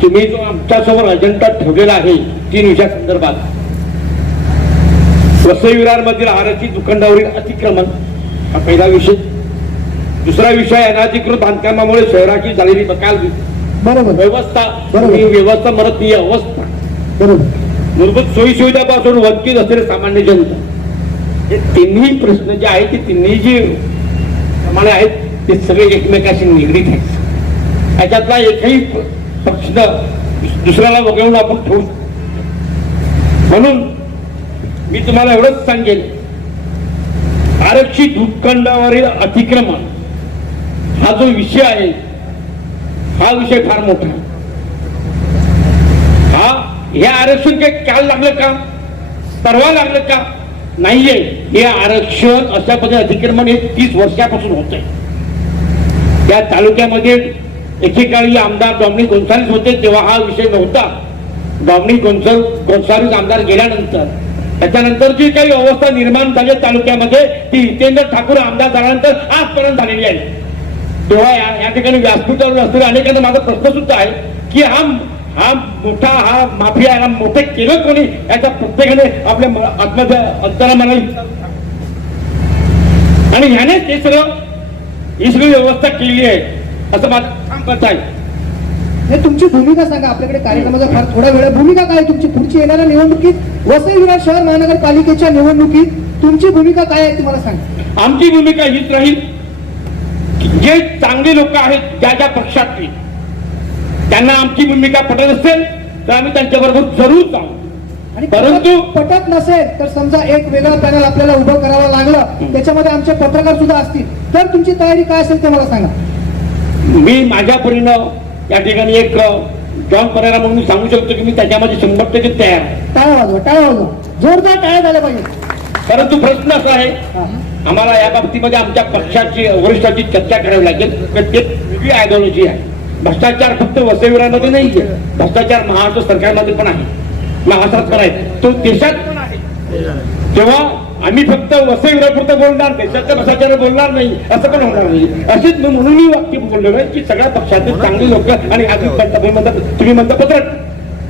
तुम्ही जो आमच्यासमोर अजेंडा ठेवलेला आहे 3 विषयासंदर्भात, वसई विरारमधील आरक्षित भूखंडावरील अतिक्रमण हा पहिला विषय. दुसरा विषय अनधिकृत बांधकामामुळे शहराची झालेली बकाल व्यवस्था, व्यवस्था म्हणत नाही, अवस्था. मूलभूत सोयी सुविधापासून वंचित असलेले सामान्य जनता, हे तिन्ही प्रश्न जे आहेत ते तिन्ही जे प्रमाणे आहेत ते सगळे एकमेकाशी निगडीत आहेत. याच्यातला एकही प्रश्न दुसऱ्याला वगळून आपण ठेवू. म्हणून मी तुम्हाला एवढंच सांगेन, आरक्षित भूखंडावरील अतिक्रमण हा जो विषय आहे हा विषय फार मोठा आहे. हे आरक्षण काही काल लागलं का, परवा लागलं का? नाहीये. हे आरक्षण अशा पद्धतीने अतिक्रमण हे 30 वर्षापासून होत आहे. त्या तालुक्यामध्ये एकेकाळी आमदार डॉमिनिक गोन्साल्विस होते तेव्हा हा विषय नव्हता. डॉमिनिक गोन्साल्विस आमदार गेल्यानंतर त्याच्यानंतर जी काही अवस्था निर्माण झाली तालुक्यामध्ये ती हितेंद्र ठाकूर आमदार झाल्यानंतर आजपर्यंत झालेली आहे. तेव्हा या ठिकाणी व्यासपीठावर असलेल्या अनेकांना माझा प्रश्न सुद्धा आहे की हा मोठा हा माफिया याला मोठे केलं कोणी, याच्या प्रत्येकाने आपल्या आत्महत्या अंतरा म्हणाली आणि ह्याने ते सगळं ही सगळी व्यवस्था केलेली आहे असं माझं काम करत आहे. हे तुमची भूमिका सांगा. आपल्याकडे कार्यक्रमाचा फार थोडा वेळ. भूमिका काय तुमची पुढची येणाऱ्या निवडणुकीत वसई विरार शहर महानगरपालिकेच्या निवडणुकीत तुमची भूमिका काय आहे तुम्हाला सांगा. आमची भूमिका हीच राहील की जे चांगले लोक आहेत ज्या ज्या पक्षातली त्यांना आमची भूमिका पटत असेल तर आम्ही त्यांच्याबरोबर जरूर जाऊ. आणि परंतु पटत नसेल तर समजा एक वेगळा पॅनल आपल्याला उभं करावं लागलं, त्याच्यामध्ये आमचे पत्रकार सुद्धा असतील, तर तुमची तयारी काय असेल ते मला सांगा. मी माझ्या परीनं या ठिकाणी एक जॉन परेरा म्हणून सांगू शकतो की मी त्याच्यामध्ये 100% तयार आहे. टाळ्या वाजवा, टाळ्या वाजवा, जोरदार टाळ्या झाल्या पाहिजे. परंतु प्रश्न असा आहे आम्हाला या बाबतीमध्ये आमच्या पक्षाची वरिष्ठाची चर्चा करावी लागेल. प्रत्येक वेगळी आयडिओलॉजी आहे. भ्रष्टाचार फक्त वसईविरामध्ये नाही आहे, भ्रष्टाचार महाराष्ट्र सरकारमध्ये पण आहे, महाराष्ट्रात पण आहे, तो देशात पण आहे. तेव्हा आम्ही फक्त वसईविरापुरतं बोलणार, देशाच्या भ्रष्टाचार बोलणार नाही असं पण होणार नाही. अशीच म्हणून मी वाक्य बोललेलो आहे की सगळ्या पक्षातील चांगली लोक आणि तुम्ही म्हणता पत्रक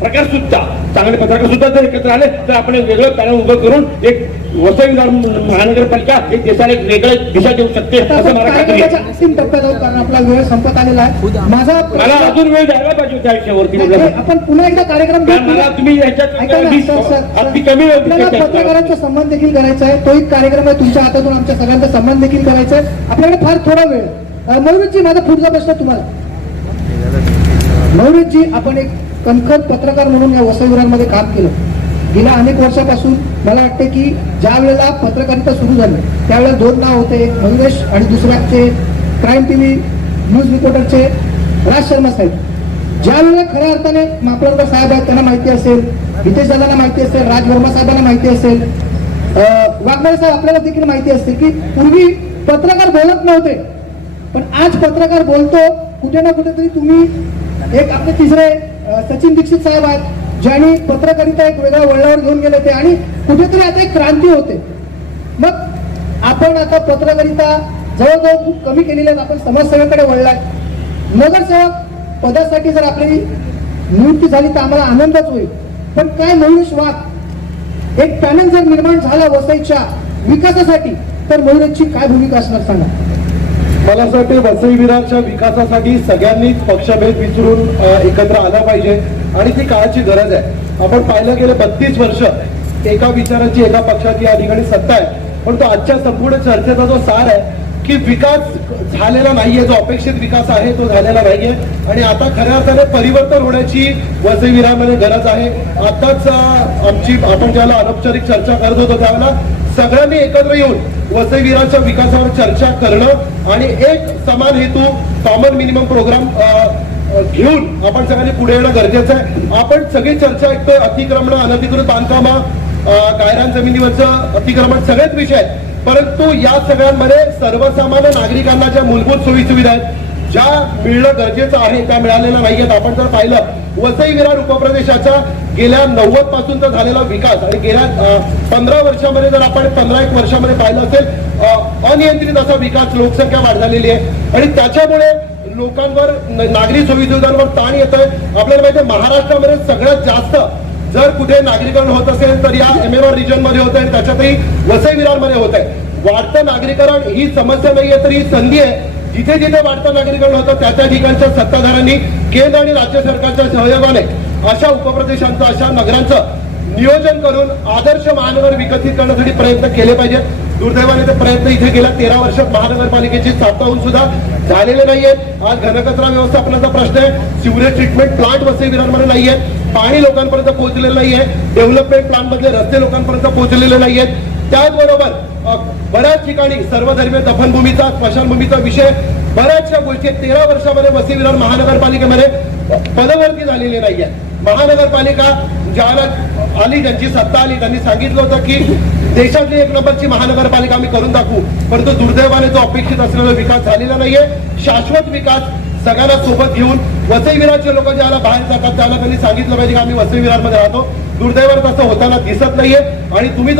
प्रकार सुद्धा चांगले पत्रकार सुद्धा जर एकत्र आले तर आपण एक वेगळं पॅनल उभं करून एक वसई महानगरपालिका एक देशाला एक वेगळं दिशा देऊ शकते असं मला खात्री आहे. अंतिम टप्प्यात आहोत, कारण आपला वेळ संपत आलेला आहे. माझा मला अजून वेळ द्यायला पाहिजे त्या विषयावरती. आपण पुन्हा एकदा कार्यक्रम घेऊ. मला तुम्ही याच्यात ऐका ना, अगदी कमी वेळ आपल्याला पत्रकारांचा सन्मान देखील करायचा आहे. तो एक कार्यक्रम आहे, तुमच्या हातातून आमच्या सगळ्यांचा सन्मान देखील करायचा आहे. आपल्याकडे फार थोडा वेळ. मौलिकजी, माझा पुढचा प्रश्न तुम्हाला. मौलिकजी, आपण एक कणखर पत्रकार म्हणून या वसईविरांमध्ये काम केलं. गेल्या अनेक वर्षापासून मला वाटते की ज्या वेळेला पत्रकारिता सुरू झाली त्यावेळेला दोन नाव होते, एक मयुरेश आणि दुसरे आमचे crime TV news रिपोर्टरचे Raj Sharma साहेब. ज्या वेळेला खऱ्या अर्थाने मापळकर साहेब आहेत, त्यांना माहिती असेल, हितेश दादांना माहिती असेल, राज वर्मा साहेबांना माहिती असेल, वाघमारे साहेब आपल्याला देखील माहिती असते की पूर्वी पत्रकार बोलत नव्हते, पण आज पत्रकार बोलतो. कुठे ना कुठेतरी तुम्ही एक आपले तिसरे सचिन दीक्षित साहेब आहेत, ज्यांनी पत्रकारिता एक वेगळ्या वळणावर घेऊन गेले होते आणि कुठेतरी आता एक क्रांती होते. मग आपण आता पत्रकारिता जवळजवळ खूप कमी केलेली आहेत, आपण समाजसेवेकडे वळलाय. नगरसेवक पदासाठी जर आपली नियुक्ती झाली तर आम्हाला आनंदच होईल. पण काय मयुरेश वाघ एक पॅनल जर निर्माण झाला वसईच्या विकासासाठी तर मयुरेशची काय भूमिका असणार सांगा. मला असं वाटतं वसई विरारच्या विकासासाठी सगळ्यांनीच पक्षभेद विसरून एकत्र आला पाहिजे आणि ती काळाची गरज आहे. आपण पाहिलं गेले 32 वर्ष एका विचाराची एका पक्षाची या ठिकाणी सत्ता आहे, पण तो आजच्या संपूर्ण चर्चेचा जो सार आहे की विकास झालेला नाहीये, जो अपेक्षित विकास आहे तो झालेला नाहीये आणि आता खऱ्या अर्थाने परिवर्तन होण्याची वसई विरारमध्ये गरज आहे. आताच आपण ज्याला अनौपचारिक चर्चा करत होतो त्यावेळेला सगळ्यांनी एकत्र येऊन वसई विरारच्या विकासावर चर्चा करणं आणि एक समान हेतू कॉमन मिनिमम प्रोग्राम घेऊन आपण सगळ्यांनी पुढे येणं गरजेचं आहे. आपण सगळी चर्चा ऐकतोय, अतिक्रमण, अनधिकृत बांधकाम, गायरान जमिनीवरचं अतिक्रमण, सगळेच विषय आहेत, परंतु या सगळ्यांमध्ये सर्वसामान्य नागरिकांना ज्या मूलभूत सोयी सुविधा आहेत ज्या मिळणं गरजेचं आहे त्या मिळालेल्या नाहीयेत. आपण जर पाहिलं वसई विरार उपप्रदेशाच्या गेल्या 90 पासूनचा झालेला विकास आणि गेल्या 15 वर्षामध्ये जर आपण 15-1 वर्षामध्ये पाहिलं असेल अनियंत्रित असा विकास, लोकसंख्या वाढ झालेली आहे आणि त्याच्यामुळे लोकांवर नागरी सुविधांवर ताण येतोय. आपल्याला माहिती आहे महाराष्ट्रामध्ये सगळ्यात जास्त जर कुठे नागरीकरण होत असेल तर या MMR रिजन मध्ये होत आहे, त्याच्यातही वसई विरार मध्ये होत आहे. वाढतं नागरीकरण ही समस्या नाहीये तर ही संधी आहे. जिथे जिथे वाढतं नागरीकरण होतं त्या ठिकाणच्या सत्ताधाऱ्यांनी केंद्र आणि राज्य सरकारच्या सहयोगाने अशा उपप्रदेशांचं, अशा नगरांचं नियोजन करून आदर्श महानगर विकसित करण्यासाठी प्रयत्न केले पाहिजेत. दुर्दैवाने ते प्रयत्न इथे गेल्या 13 वर्षात महानगरपालिकेची स्थापना होऊन सुद्धा झालेले नाहीयेत. आज घनकचरा व्यवस्थापनाचा प्रश्न आहे, सिवरेज ट्रीटमेंट प्लांट वसई विरारमध्ये नाहीये, पाणी लोकांपर्यंत पोहोचलेलं नाहीये, डेव्हलपमेंट प्लान मधले रस्ते लोकांपर्यंत पोहोचलेले नाहीयेत. त्याचबरोबर बऱ्याच ठिकाणी सर्वधर्मीय दफनभूमीचा, स्मशानभूमीचा विषय, बऱ्याचशा गोष्टी 13 वर्षामध्ये वसई विरार महानगरपालिकेमध्ये पदभरती झालेली नाहीये. महानगरपालिका ज्याला आली, ज्यांची सत्ता आली, त्यांनी सांगितलं होतं की देशातली 1 नंबरची महानगरपालिका आम्ही करून दाखवू, परंतु दुर्दैवाने जो अपेक्षित असलेला विकास झालेला नाहीये. शाश्वत विकास सगळ्यांना सोबत घेऊन वसई विरारचे लोक ज्याला बाहेर जातात त्याला त्यांनी सांगितलं पाहिजे की आम्ही वसई विरारमध्ये राहतो. दुर्दैवाने तसं होताना दिसत नाहीये आणि तुम्ही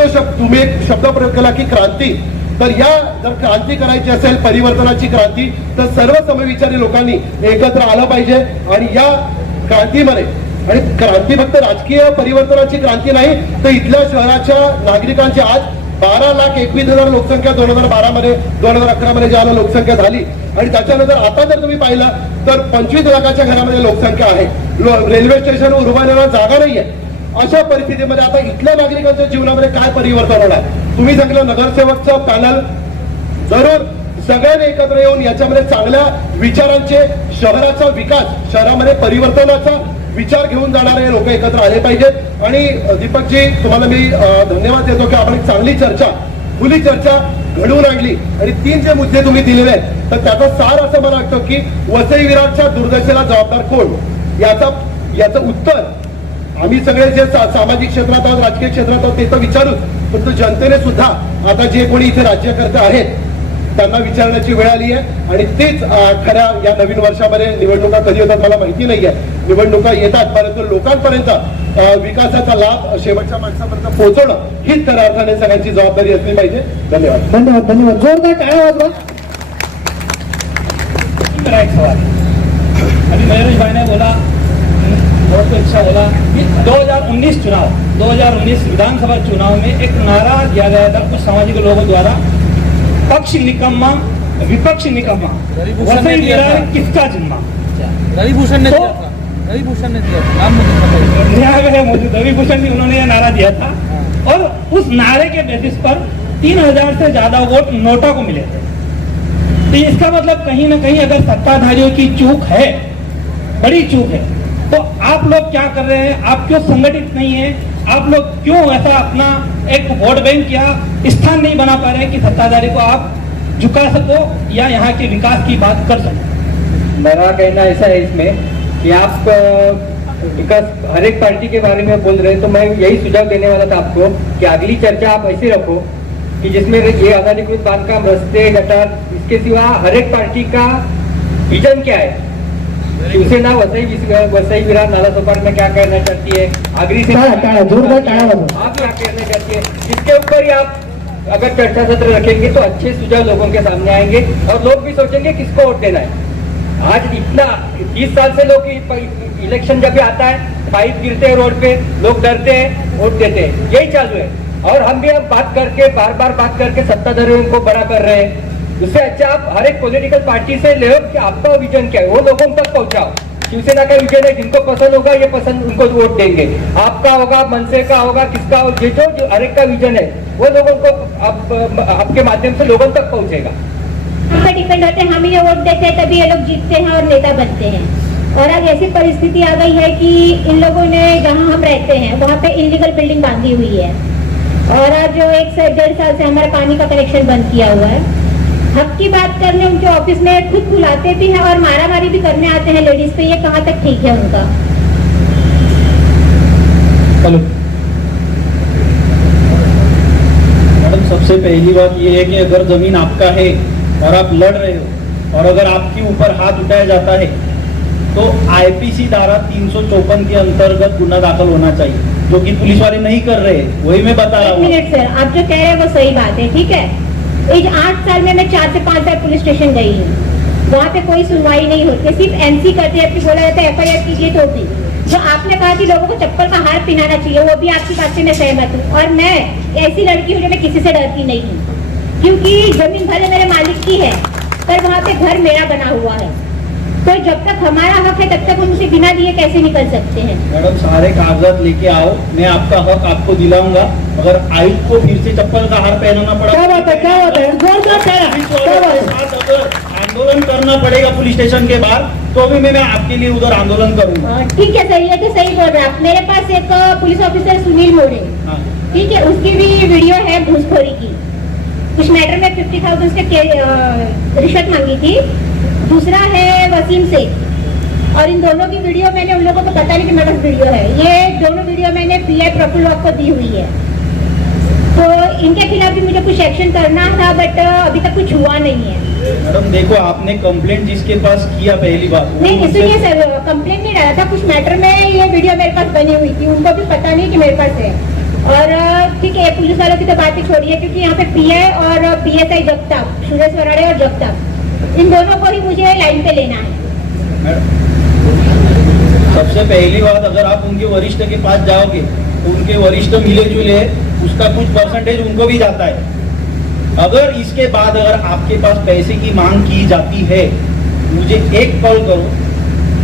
एक शब्द प्रयोग केला की क्रांती, तर या जर क्रांती करायची असेल, परिवर्तनाची क्रांती, तर सर्व समविचारी लोकांनी एकत्र आलं पाहिजे आणि या क्रांतीमध्ये, आणि क्रांती फक्त राजकीय परिवर्तनाची क्रांती नाही तर इथल्या शहराच्या नागरिकांची आज 12,21,000 लोकसंख्या 2011 मध्ये ज्याला लोकसंख्या झाली आणि त्याच्यानंतर आता जर तुम्ही पाहिलं तर 25 लाखाच्या घरामध्ये लोकसंख्या आहे. रेल्वे स्टेशन उभारण्याला जागा नाहीये. अशा परिस्थितीमध्ये आता इथल्या नागरिकांच्या जीवनामध्ये काय परिवर्तन होणार? तुम्ही सांगितलं नगरसेवकचं पॅनल, जरूर सगळ्यांनी एकत्र येऊन याच्यामध्ये चांगल्या विचारांचे, शहराचा विकास, शहरामध्ये परिवर्तनाचा विचार घेऊन जाणारे लोक एकत्र आले पाहिजेत. आणि दीपकजी तुम्हाला मी धन्यवाद देतो की आपण एक चांगली चर्चा, खुली चर्चा घडवून आणली आणि 3 जे मुद्दे तुम्ही दिलेले आहेत तर त्याचा सार असं मला वाटतं की वसई विरारच्या दुर्दशेला जबाबदार कोण, याचं उत्तर आम्ही सगळे जे सामाजिक क्षेत्रात आहोत, राजकीय क्षेत्रात आहोत ते तर विचारूच, पण तो जनतेने सुद्धा आता जे कोणी इथे राज्यकर्ते आहेत त्यांना विचारण्याची वेळ आली आहे. आणि तेच खऱ्या या नवीन वर्षामध्ये निवडणुका कधी होतात मला माहिती नाहीये, निवडणुका येतात परंतु लोकांपर्यंत विकासाचा लाभ शेवटच्या माणसापर्यंत पोहोचवणं हीच खऱ्या अर्थाने सगळ्यांची जबाबदारी असली पाहिजे. धन्यवाद. धन्यवाद धन्यवाद. जोरदार टाळ्या वाजवा. मेरा एक सवाल है। अभी मयूरेश भाई ने बोला, बहुत अच्छा बोला कि 2019 विधानसभा चुनाव में एक नारा दिया गया था कुछ सामाजिक लोगों द्वारा, पक्ष निकम्मा विपक्ष निकम्मा, वसई विरार किसका जिम्मा? रविभूषण ने दिया था, रविभूषण ने दिया था, नाम मुझे पता है। न्याय मौजूद रविभूषण ने उन्होंने ये नारा दिया था और उस नारे के बेसिस पर 3000 से ज्यादा वोट नोटा को मिले थे। तो इसका मतलब कहीं ना कहीं अगर सत्ताधारियों की चूक है, बड़ी चूक है, तो आप लोग क्या कर रहे हैं? आप क्यों संगठित नहीं है? आप लोग क्यों ऐसा अपना एक वोट बैंक या स्थान नहीं बना पा रहे हैं कि सत्ताधारी को आप झुका सको या यहाँ के विकास की बात कर सको? मेरा कहना ऐसा है इसमें कि आप विकास हर एक पार्टी के बारे में बोल रहे हैं, तो मैं यही सुझाव देने वाला था आपको कि अगली चर्चा आप ऐसी रखो कि जिसमें ये अनधिकृत बांधकाम, रस्ते, गटर, इसके सिवा हर एक पार्टी का विजन क्या है, शिवसेना वसई विरार नालासोपारा में क्या करना चाहती है, आगरी से जोरदार टाळ्या वाजवा. आप क्या करना चाहती है, इसके ऊपर ही आप अगर चर्चा सत्र रखेंगे तो अच्छे सुझाव लोगों के सामने आएंगे और लोग भी सोचेंगे किसको वोट देना है. आज इतना 30 साल से लोग इलेक्शन जब भी आता है पाइप गिरते हैं रोड पे, लोग डरते हैं, वोट देते हैं, यही चालू है. और हम भी अब बात करके बार बार बात करके सत्ताधारियों को बड़ा कर रहे हैं. उससे अच्छा आप हर एक पॉलिटिकल पार्टी से ले कि आपका विजन क्या है वो लोगों तक पहुंचाओ. शिवसेना का विजन है, जिनको पसंद होगा ये पसंद उनको वोट देंगे, आपका होगा, मनसे का होगा, किसका होगा, जो हर एक का विजन है वो लोगों को आपके माध्यम से लोगों तक पहुंचेगा. हम पे डिपेंड होते हैं, हम ये वोट देते हैं तभी ये लोग जीतते हैं और नेता बनते हैं. और अब ऐसी परिस्थिति आ गई है कि इन लोगों ने जहाँ हम रहते हैं वहाँ पे इलीगल बिल्डिंग बांधी हुई है और आज जो 1 से 1.5 साल से हमारा पानी का कनेक्शन बंद किया हुआ है. हक की बात करने उनके ऑफिस में खुद बुलाते भी हैं और मारामारी भी करने आते हैं लेडीज पे. ये कहाँ तक ठीक है उनका? हेलो मैडम, सबसे पहली बात ये है कि अगर जमीन आपका है और आप लड़ रहे हो और अगर आपके ऊपर हाथ उठाया जाता है तो आईपीसी धारा 354 के अंतर्गत गुना दाखिल होना चाहिए, जो कि पुलिस वाले नहीं कर रहे. वही मैं बता रहा हूँ. 1 मिनट सर, आप जो कह रहे हैं वो सही बात है, ठीक है. इस 8 साल में मैं 4 से 5 बार पुलिस स्टेशन गई हूँ, वहाँ पे कोई सुनवाई नहीं होती, सिर्फ एनसी करते हैं. बोला जाता है FIR कीजिए तो भी. जो आपने कहा कि लोगों को चप्पल का हार पहनाना चाहिए, वो भी आपकी बात से मैं सहमत हूँ. और मैं ऐसी लड़की हूँ जो मैं किसी से डरती नहीं हूँ, क्योंकि जमीन भले मेरे मालिक की है पर वहाँ पे घर मेरा बना हुआ है. तो जब तक हमारा हक है तब तक हम उसे बिना दिए कैसे निकल सकते हैं? मैडम, सारे कागजात लेके आओ, मैं आपका हक आपको दिलाऊंगा. अगर आयुक्त को फिर से चप्पल का हार पहनाना पड़ा, क्या बात है, क्या बात है, जोरदार टाळ्या. क्या बात है. अगर आंदोलन करना पड़ेगा पुलिस स्टेशन के बाहर तो भी मैं आपके लिए उधर आंदोलन करूंगा. ठीक है सर, ये तो सही बोल रहे हैं आप. मेरे पास एक पुलिस ऑफिसर सुनील मोरे, ठीक है, उसकी भी वीडियो है घूसखोरी की. कुछ मैटर में 50,000 से रिश्वत मांगी थी. दूसरा है वसीम से, और इन दोनों की वीडियो मैंने उन लोगों को पता नहीं कि मेरे पास वीडियो है. ये दोनों वीडियो मैंने PI प्रफुल्ल को दी हुई है. तो इनके खिलाफ भी मुझे कुछ एक्शन करना था बट अभी तक कुछ हुआ नहीं है. मैडम देखो, आपने कंप्लेंट जिसके पास किया पहली बार, नहीं सुनिए सर, कंप्लेंट नहीं डाला था. कुछ मैटर में ये वीडियो मेरे पास बनी हुई थी, उनको भी पता नहीं कि मेरे पास है. और ठीक है, पुलिस वालों की तो बात ही छोड़िए, क्योंकि यहाँ पे PI और PSI जगताप, सुरेश वराड़े और जगताप, इन दोनों को ही मुझे लाइन पे लेना है. सबसे पहली बात, अगर आप उनके वरिष्ठ के पास जाओगे तो उनके वरिष्ठ मिले जुले, उसका कुछ परसेंटेज उनको भी जाता है. अगर इसके बाद अगर आपके पास पैसे की मांग की जाती है, मुझे एक कॉल करो.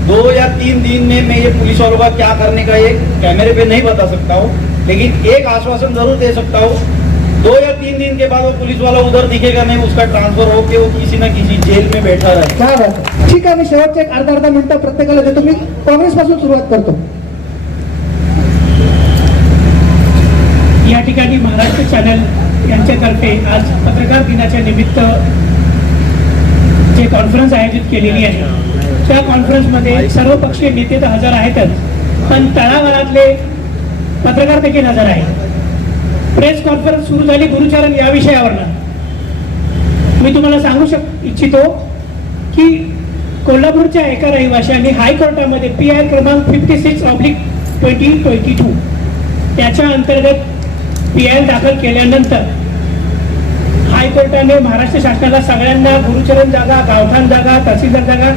2 या 3 दिन में मैं ये पुलिस वालों का क्या करने का ये कैमरे पे नहीं बता सकता हूँ, लेकिन एक आश्वासन जरूर दे सकता हूँ. 2 या 3 दिन के बाद वो पुलिस वाला उधर दिखेगा नहीं, उसका ट्रांसफर होके वो किसी न किसी जेल में बैठा रहे. क्या बात आहे. ठीक आहे, मी शेवटचे एक अर्धा मिनिटं प्रत्येकाला देतो. मी काँग्रेस पासून सुरुवात करतो. या ठिकाणी महाराष्ट्र चॅनल यांच्यातर्फे आज पत्रकार दिनाच्या निमित्त जे कॉन्फरन्स आयोजित केलेली आहे, त्या कॉन्फरन्समध्ये सर्व पक्षीय नेते तर हजर आहेतच, पण तळागाळातले पत्रकार देखील हजर आहे. प्रेस कॉन्फरन्स सुरू झाली गुरुचरण या विषयावरनं. मी तुम्हाला सांगू इच्छितो की कोल्हापूरच्या एका रहिवाशांनी हायकोर्टामध्ये PI क्रमांक 56/2022 त्याच्या अंतर्गत PI दाखल केल्यानंतर हायकोर्टाने महाराष्ट्र शासनाला सगळ्यांना गुरुचरण जागा, गावठाण जागा, तहसीलदार जागा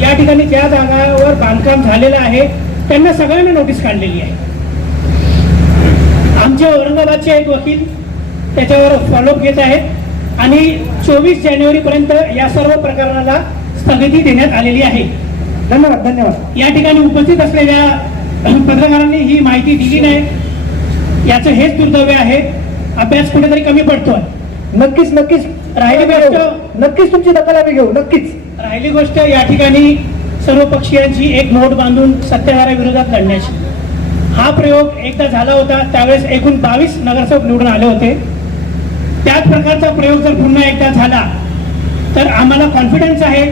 या ठिकाणी ज्या जागावर बांधकाम झालेलं आहे त्यांना सगळ्यांना नोटीस काढलेली आहे. आमचे औरंगाबादचे एक वकील त्याच्यावर फॉलोअप घेत आहेत आणि 24 जानेवारीपर्यंत या सर्व प्रकरणाला स्थगिती देण्यात आलेली आहे. धन्यवाद धन्यवाद. या ठिकाणी उपस्थित असलेल्या पत्रकारांनी ही माहिती दिली नाही याचं हेच दुर्दैव आहे. अभ्यास कुठेतरी कमी पडतोय. नक्कीच नक्कीच राहिली गोष्ट नक्कीच तुमची दखल आम्ही घेऊ. नक्कीच राहिली गोष्ट या ठिकाणी सर्व पक्षीयांची एक मोठ बांधून सत्ताधाऱ्याविरोधात लढण्याची. हा प्रयोग एकदा झाला होता, त्यावेळेस एकूण 22 नगरसेवक निवडून आले होते. त्याच प्रकारचा प्रयोग जर पुन्हा एकदा झाला तर आम्हाला कॉन्फिडन्स आहे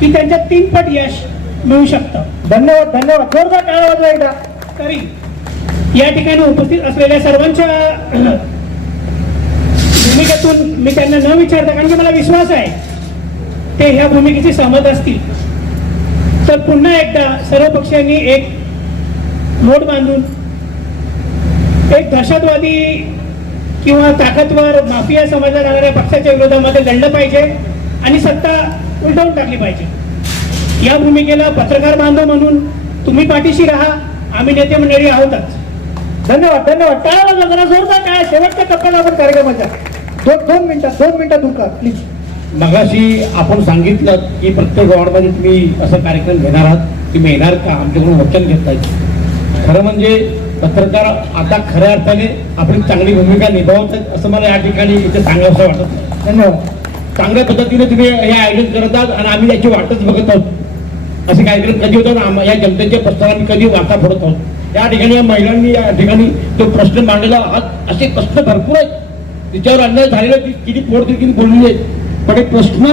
की त्यांच्या 3 पट यश मिळू शकतं. धन्यवाद धन्यवाद. जोरदार टाळ्या वाजवा एकदा. तरी या ठिकाणी उपस्थित असलेल्या सर्वांच्या भूमिकेतून मी त्यांना न विचारता, कारण की मला विश्वास आहे ते ह्या भूमिकेची सहमत असतील, तर पुन्हा एकदा सर्व पक्षांनी एक मोठ बांधून एक दहशतवादी किंवा ताकदवर माफिया समजल्या जाणाऱ्या पक्षाच्या विरोधामध्ये लढलं पाहिजे आणि सत्ता उलटवून टाकली पाहिजे. या भूमिकेला पत्रकार बांधव म्हणून तुम्ही पाठीशी राहा, आम्ही नेते मंडळी आहोतच. धन्यवाद धन्यवाद. टाळ्या वाजवा जरा जोरदार टाळ्या. शेवटच्या टप्प्याला आपण कार्यक्रमाच्या 2 मिनिटात दूर का प्लीज. मगाशी आपण सांगितलं की प्रत्येक वॉर्डमध्ये तुम्ही असं कार्यक्रम घेणार आहात. तुम्ही येणार का? आमच्याकडून वचन घेताय. खरं म्हणजे पत्रकार आता खऱ्या अर्थाने आपली चांगली भूमिका निभावतात असं मला या ठिकाणी इथे सांगावंसं वाटत नाही. धन्यवाद. चांगल्या पद्धतीने तुम्ही हे आयोजन करत आहात आणि आम्ही याची वाटच बघत आहोत. असे कार्यक्रम कधी होतात, या जनतेच्या प्रश्नाला आम्ही कधी वाटा फोडत आहोत. या ठिकाणी या महिलांनी या ठिकाणी तो प्रश्न मांडलेला आहात. असे प्रश्न भरपूर आहेत तिच्यावर अन्याय झालेला, किती पोटतिकीने बोललेले आहेत, पण हे प्रश्न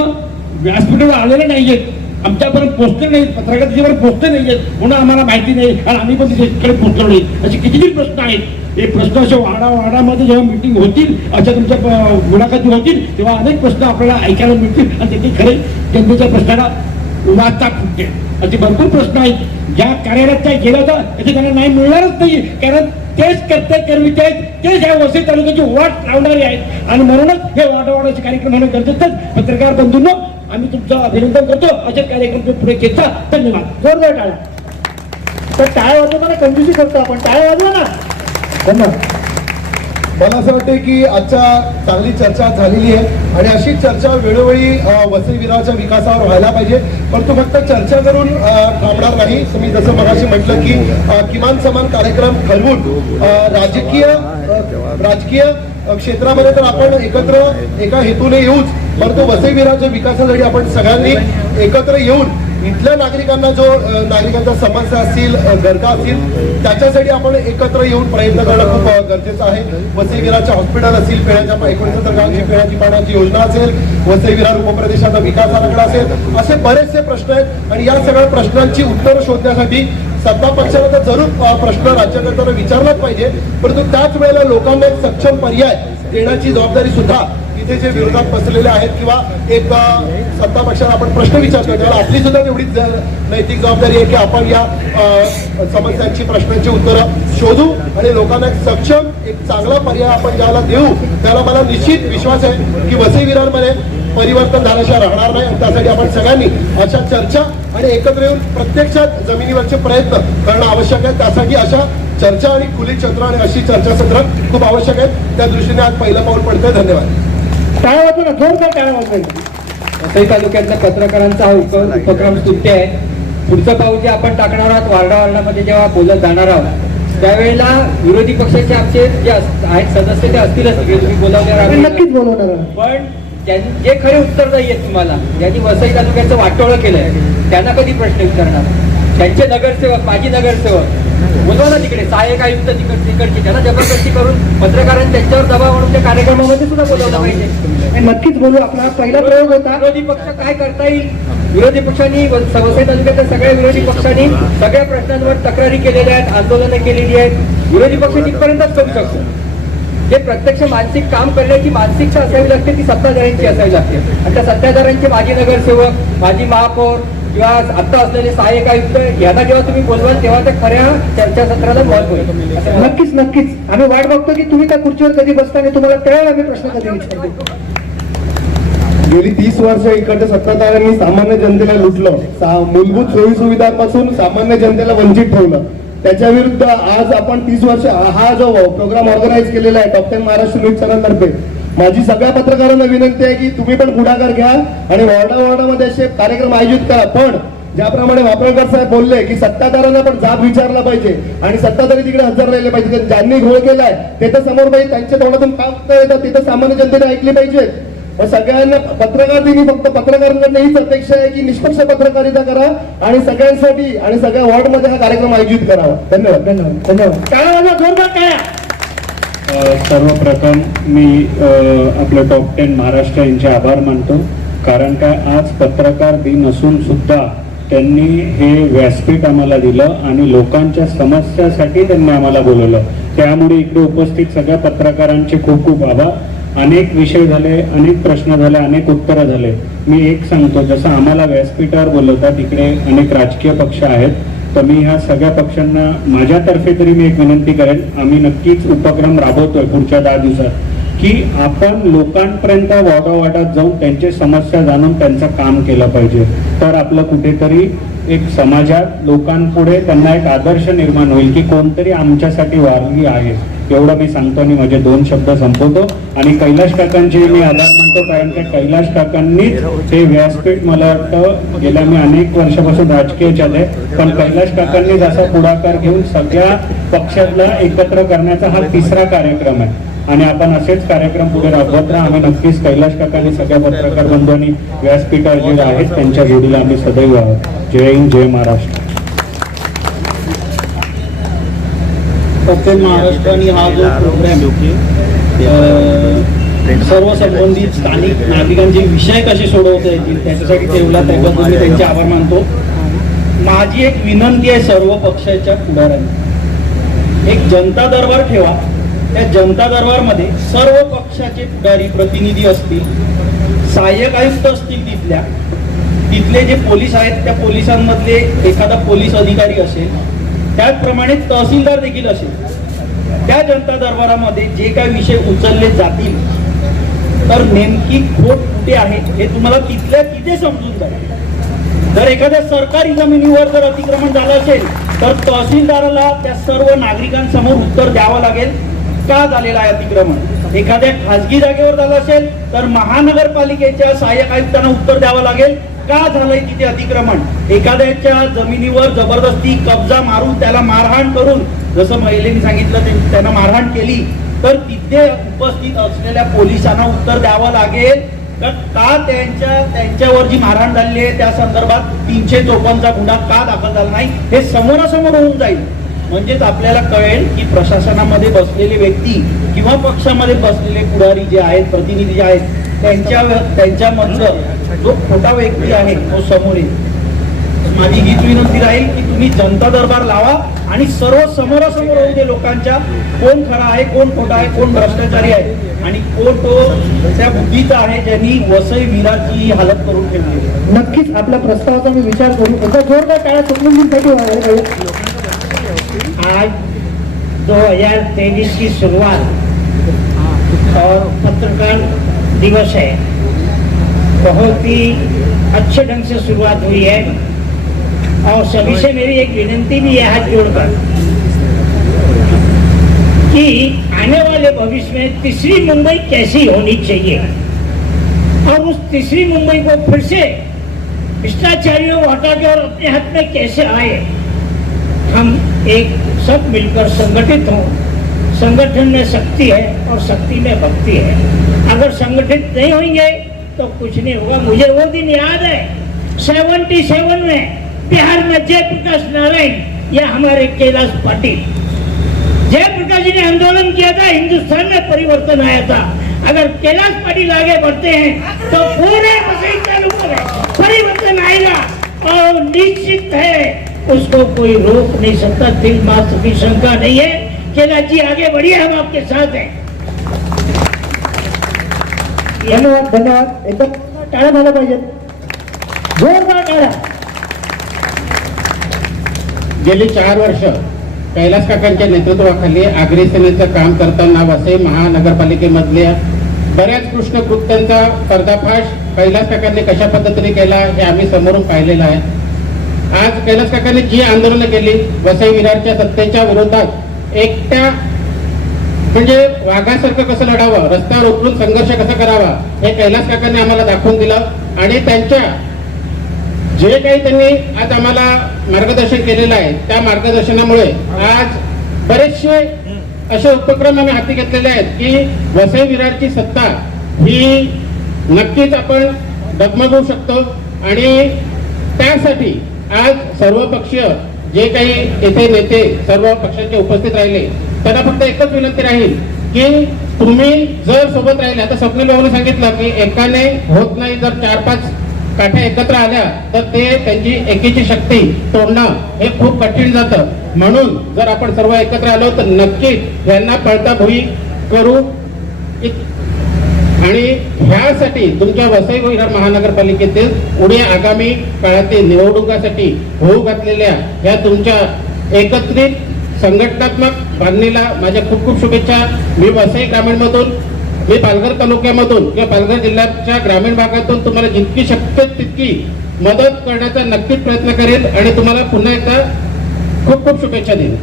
व्यासपीठावर आलेले नाहीयेत, आमच्यापर्यंत पोहोचले नाहीत, पत्रकार त्याच्यावर पोहोचले नाहीयेत, म्हणून आम्हाला माहिती नाही आणि आम्ही पण तिच्याकडे पोहोचलो नाही. असे कितीतरी प्रश्न आहेत. हे प्रश्न असे वाडामध्ये जेव्हा मिटिंग होतील, अशा तुमच्या मुलाखती होतील, तेव्हा अनेक प्रश्न आपल्याला ऐकायला मिळतील आणि त्याची खरे जनतेच्या प्रश्नाला वाचता फुटते. असे भरपूर प्रश्न आहेत. ज्या कार्यालयात त्या गेला होता त्याचे त्यांना नाही मिळणारच नाही, कारण तेच कर्ते कर्मचारी आहेत, तेच या वसई तालुक्याची वाट लावणारे आहेत आणि म्हणूनच हे वाटावाटाचे कार्यक्रम होणं गरजेचं. पत्रकार बंधूंनो, आम्ही तुमचं अभिनंदन करतो. असे कार्यक्रम तुम्ही पुढे घेता. धन्यवाद. जोरदार टाळ्या. तर टाळ्या वाजवताना कंजूसी करतो आपण. टाळ्या वाजवा ना. धन्यवाद. मला असं वाटतं की आजच्या चांगली चर्चा झालेली आहे आणि अशी चर्चा वेळोवेळी वसई विरारच्या विकासावर व्हायला पाहिजे. परंतु फक्त चर्चा करून थांबणार नाही. तुम्ही जसं मगाशी म्हटलं की किमान समान कार्यक्रम ठरवून राजकीय क्षेत्रामध्ये तर आपण एकत्र एका हेतूने येऊच, परंतु वसई विरारच्या विकासासाठी आपण सगळ्यांनी एकत्र येऊन इथल्या नागरिकांना नागरिकांच्या समस्या असतील, गरजा असतील, त्याच्यासाठी आपण एकत्र येऊन प्रयत्न करणं खूप गरजेचं आहे. वसई विरारच्या हॉस्पिटल असतील, पिण्याच्या 69 गावांची पिण्याची पाण्याची योजना असेल, वसई विरार उपप्रदेशाचा विकास आराखडा असेल, असे बरेचसे प्रश्न आहेत आणि या सगळ्या प्रश्नांची उत्तरं शोधण्यासाठी सत्ता पक्षाला तर जरूर प्रश्न राज्यकर्त्यांना विचारलाच पाहिजे, परंतु त्याच वेळेला लोकांना एक सक्षम पर्याय देण्याची जबाबदारी सुद्धा इथे जे विरोधात बसलेले आहेत किंवा एक सत्ता पक्षाला आपण प्रश्न विचारतो त्याला आपली सुद्धा तेवढीच नैतिक जबाबदारी आहे की आपण या समस्यांची प्रश्नांची उत्तरं शोधू आणि लोकांना एक सक्षम एक चांगला पर्याय आपण ज्याला देऊ त्याला मला निश्चित विश्वास आहे की वसई विरारमध्ये परिवर्तन झाल्याशिवाय राहणार नाही. त्यासाठी आपण सगळ्यांनी अशा चर्चा आणि एकत्र येऊन प्रत्यक्षात जमिनीवरचे प्रयत्न करणं आवश्यक आहे. त्यासाठी अशा चर्चा आणि खुली चर्चा आणि अशी चर्चासत्र खूप आवश्यक आहेत. त्या दृष्टीने आज पहिलं पाऊल पडतंय. धन्यवाद. टाळ्या वाजवा ना. जोरदार टाळ्या वाजवायची. वसई तालुक्यातल्या पत्रकारांचा हा उपक्रम स्तुत्य आहे. पुढचं पाऊल जे आपण टाकणार आहोत वार्डामध्ये जेव्हा बोलत जाणार आहोत त्यावेळेला विरोधी पक्षाचे आमचे जे आहेत सदस्य ते असतीलच सगळे तुम्ही बोलावणार नक्कीच बोलवणार. पण जे खरे उत्तरदायी आहेत तुम्हाला ज्यांनी वसई तालुक्याचं वाटोळं केलंय त्यांना कधी प्रश्न विचारणार. त्यांचे नगरसेवक, माजी नगरसेवक बोलवा ना तिकडे, सहाय्यक आयुक्त तिकडचे, त्यांना जबरदस्ती करून पत्रकारांनी त्यांच्यावर दबाव आणून त्या कार्यक्रमामध्ये सुद्धा बोलवलं पाहिजे. नक्कीच बोलू. आपला पहिला प्रयोग होता. विरोधी पक्ष काय करता येईल? विरोधी पक्षांनी, वसई तालुक्याच्या सगळ्या विरोधी पक्षांनी सगळ्या प्रश्नांवर तक्रारी केलेल्या आहेत, आंदोलनं केलेली आहेत. विरोधी पक्ष तिथपर्यंतच करू शकतो. जे प्रत्यक्ष मानसिक काम करण्याची मानसिकता असावी लागते ती सत्ताधाऱ्यांची असावी लागते. आणि त्या सत्ताधाऱ्यांचे माजी नगरसेवक, माजी महापौर किंवा आता असलेले सहाय्यक आयुक्त यांना जेव्हा तुम्ही बोलवाल तेव्हा त्या खऱ्या चर्चासत्राला बळ होईल. नक्कीच नक्कीच आम्ही वाट बघतो की तुम्ही त्या खुर्चीवर कधी बसता आणि तुम्हाला त्यावेळेला आम्ही प्रश्न कधी विचारतो. गेली 30 वर्ष इकडच्या सत्ताधाऱ्यांनी सामान्य जनतेला लुटलं, मूलभूत सोयी सुविधांपासून सामान्य जनतेला वंचित ठेवलं. त्याच्या विरुद्ध आज आपण 30 वर्ष हा जो प्रोग्राम ऑर्गनाईज केलेला आहे टॉप 10 महाराष्ट्र न्यूज चॅनलतर्फे, माझी सगळ्या पत्रकारांना विनंती आहे की तुम्ही पण पुढाकार घ्या आणि वॉर्डामध्ये असे कार्यक्रम आयोजित करा. पण ज्याप्रमाणे वापरकर साहेब बोलले की सत्ताधाऱ्यांना पण जाब विचारला पाहिजे आणि सत्ताधारी तिकडे हजर राहिले पाहिजे. ज्यांनी घोळ केलाय ते तर समोर पाहिजे, त्यांच्या तोंडातून काय उत्तर येतात ते तर सामान्य जनतेने ऐकले पाहिजे. सगळ्यांना पत्रकार दिनी फक्त पत्रकारांकडनं हीच अपेक्षा आहे की निष्पक्ष पत्रकारिता करा आणि सगळ्यांसाठी आणि सगळ्या वॉर्डमध्ये हा कार्यक्रम आयोजित करावा. धन्यवाद. धन्यवाद. धन्यवाद. टाळा जोरदार टाळा. सर्वप्रथम मी आपले टॉप 10 महाराष्ट्र यांचे आभार मानतो. कारण काय आज पत्रकार दिन असून सुद्धा त्यांनी हे व्यासपीठ आम्हाला दिलं आणि लोकांच्या समस्यासाठी त्यांनी आम्हाला बोलवलं. त्यामुळे इकडे उपस्थित सगळ्या पत्रकारांचे खूप खूप आभार. अनेक विषय झाले, अनेक प्रश्न झाले, अनेक उत्तरं झाले. मी एक सांगतो, जसं आम्हाला व्यासपीठावर बोलवतात इकडे अनेक राजकीय पक्ष आहेत, तर मी ह्या सगळ्या पक्षांना माझ्यातर्फे तरी मी एक विनंती करेन, आम्ही नक्कीच उपक्रम राबवतोय पुढच्या 10 दिवसात की आपण लोकांपर्यंत वाटावाटात जाऊन त्यांची समस्या जाणून त्यांचं काम केलं पाहिजे. तर आपलं कुठेतरी एक समाजात लोकांपुढे त्यांना एक आदर्श निर्माण होईल की कोणतरी आमच्यासाठी वारली आहे. एवढं मी सांगतो आणि माझे 2 शब्द संपवतो. आणि कैलाश काकांचे मी आभार मानतो, कारण की कैलाश काकांनीच हे व्यासपीठ मला वाटतं गेल्या मी अनेक वर्षापासून राजकीय चालय, पण कैलाश काकांनीच असा पुढाकार घेऊन सगळ्या पक्षाला एकत्र करण्याचा हा 3रा कार्यक्रम आहे आणि आपण असेच कार्यक्रम पुढे राबवत राहा. आम्ही नक्कीच कैलाश काकांनी सगळ्या पत्रकार बंधूंनी व्यासपीठावर जे आहेत त्यांच्या जोडीला आम्ही सदैव आहोत. जय हिंद, जय महाराष्ट्र. फक्त महाराष्ट्राने हा जो प्रोग्राम सर्व संबंधित स्थानिक नागरिकांचे विषय कसे सोडवता येतील त्याच्यासाठी ठेवला, त्याबद्दल मी त्यांचे आभार मानतो. माझी एक विनंती आहे सर्व पक्षाच्या पुढाऱ्यांनी, एक जनता दरबार ठेवा. त्या जनता दरबारमध्ये सर्व पक्षाचे पुढारी प्रतिनिधी असतील, सहाय्यक आयुक्त असतील, तिथले जे पोलीस आहेत त्या पोलिसांमधले एखादा पोलीस अधिकारी असेल, त्याचप्रमाणे तहसीलदार देखील असेल. त्या जनता दरबारामध्ये जे काही विषय उचलले जातील तर नेमकी खोट कुठे आहे हे तुम्हाला तिथल्या तिथे समजून जाईल. जर एखाद्या सरकारी जमिनीवर जर अतिक्रमण झालं असेल तर तहसीलदाराला त्या सर्व नागरिकांसमोर उत्तर द्यावं लागेल का झालेलं आहे अतिक्रमण. एखाद्या खासगी जागेवर झालं असेल तर महानगरपालिकेच्या सहाय्यक आयुक्तांना उत्तर द्यावं लागेल का झालंय तिथे अतिक्रमण. एखाद्याच्या जमिनीवर जबरदस्ती कब्जा मारून त्याला मारहाण करून, जसं महिलेने सांगितलं त्यांना मारहाण केली, तर तिथे उपस्थित असलेल्या पोलिसांना उत्तर द्यावं लागेल का त्यांच्यावर जी मारहाण झाली आहे त्या संदर्भात 354 गुन्हा का दाखल झाला नाही, हे समोरासमोर होऊन जाईल. म्हणजेच आपल्याला कळेल की प्रशासनामध्ये बसलेले व्यक्ती किंवा पक्षामध्ये बसलेले पुढारी जे आहेत, प्रतिनिधी जे आहेत, त्यांच्यामधलं जो खोटा व्यक्ती आहे तो समोर येईल. माझी हीच विनंती राहील की तुम्ही जनता दरबार लावा आणि सर्व समोरासमोर होऊ दे लोकांच्या, कोण खरा आहे, कोण खोटा आहे, कोण भ्रष्टाचारी आहे आणि कोण तो त्या बुद्धीचा आहे ज्यांनी वसई विराची हालत करून ठेवली. नक्कीच आपल्या प्रस्तावाचा मी विचार करू. एकदा जोरदार टाळ्या स्वप्नजींसाठी व्हायला. आज 2023 की शुरुआत और पत्रकार दिवस है, बहुत ही अच्छे ढंग से शुरुआत हुई है और सभी से मेरी एक विनती भी है हाथ जोड़कर कि आने वाले भविष्य में तीसरी मुंबई कैसी होनी चाहिए और उस तीसरी मुंबई को फिर से भ्रष्टाचारियों को हटा के और अपने हाथ में कैसे आए. हम एक सब मिलकर संगठित हों. संगठन में शक्ति है और शक्ति में भक्ति है. अगर संगठित नहीं होंगे तो कुछ नहीं होगा. मुझे वो दिन याद है 77 में बिहार में जयप्रकाश नारायण या हमारे कैलाश पाटिल। जयप्रकाश जी ने आंदोलन किया था, हिंदुस्तान में परिवर्तन आया था। अगर कैलाश पाटिल आगे बढ़ते हैं तो पूरे वसई तालुकों में परिवर्तन आएगा और निश्चित है, उसको कोई रोक नहीं सकता। दिल मात्र की शंका नहीं है। कैलाश जी आगे बढ़िए, हम आपके साथ हैं। धन्यवाद धन्यवाद. एकदम टाळ्या झाल्या पाहिजेत, जोरदार टाळ्या. गेली 4 वर्ष कैलास काकांच्या नेतृत्वाखाली आगरी सेनेचं काम करताना वसई महानगरपालिकेमधल्या बऱ्याच कृष्ण कृत्यांचा पर्दाफाश कैलास काकांनी कशा पद्धतीने केला हे आम्ही समोरून पाहिलेलं आहे. आज कैलास काकांनी जी आंदोलनं केली वसई विरारच्या सत्तेच्या विरोधात, एकट्या म्हणजे वाघासारखं कसं लढावं, रस्त्यावर उतरून संघर्ष कसा करावा हे कैलास काकांनी आम्हाला दाखवून दिलं. आणि त्यांच्या जे काही त्यांनी आज आम्हाला मार्गदर्शन केलेलं आहे त्या मार्गदर्शनामुळे आज बरेचसे असे उपक्रम आम्ही हाती घेतलेले आहेत की वसई विरारची सत्ता ही नक्कीच आपण डगमगू शकतो. आणि त्यासाठी आज सर्वपक्षीय जे काही येथे नेते सर्व पक्षांचे उपस्थित राहिले त्यांना फक्त एकच विनंती राहील की तुम्ही जर सोबत राहिले, आता स्वप्नील भाऊने सांगितलं की एकाने होत नाही, जर 4-5 काठ्या एकत्र आल्या तर ते त्यांची एकीची शक्ती तोडणं हे खूप कठीण जातं. म्हणून जर आपण सर्व एकत्र आलो तर नक्कीच यांना पळता भुई करू. आणि ह्यासाठी तुमच्या वसई विरार महानगरपालिकेतील पुढे आगामी काळातील निवडणुकासाठी होऊ घातलेल्या या तुमच्या एकत्रित संघटनात्मक बांधणीला माझ्या खूप खूप शुभेच्छा. मी वसई ग्रामीणमधून, मी पालघर तालुक्यामधून किंवा पालघर जिल्ह्याच्या ग्रामीण भागातून तुम्हाला जितकी शक्य तितकी मदत करण्याचा नक्कीच प्रयत्न करेल आणि तुम्हाला पुन्हा एकदा खूप खूप शुभेच्छा देईन.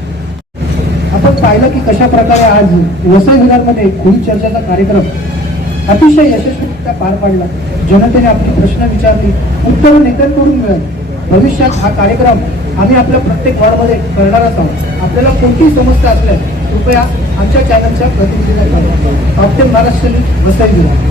आपण पाहिलं की कशा प्रकारे आज वसई विरारमध्ये खुली चर्चेचा कार्यक्रम अतिशय यशस्वीरित्या पार पाडला. जनतेने आपली प्रश्न विचारली, उत्तर नेत्यांकडून मिळाली. भविष्यात हा कार्यक्रम आम्ही आपल्या प्रत्येक वॉर्डमध्ये करणारच आहोत. आपल्याला कोणतीही समस्या असल्यास कृपया आमच्या चॅनलच्या प्रतिनिधीला कळवा. ऑप्टेन महाराष्ट्र न्यूज, वसई विरार.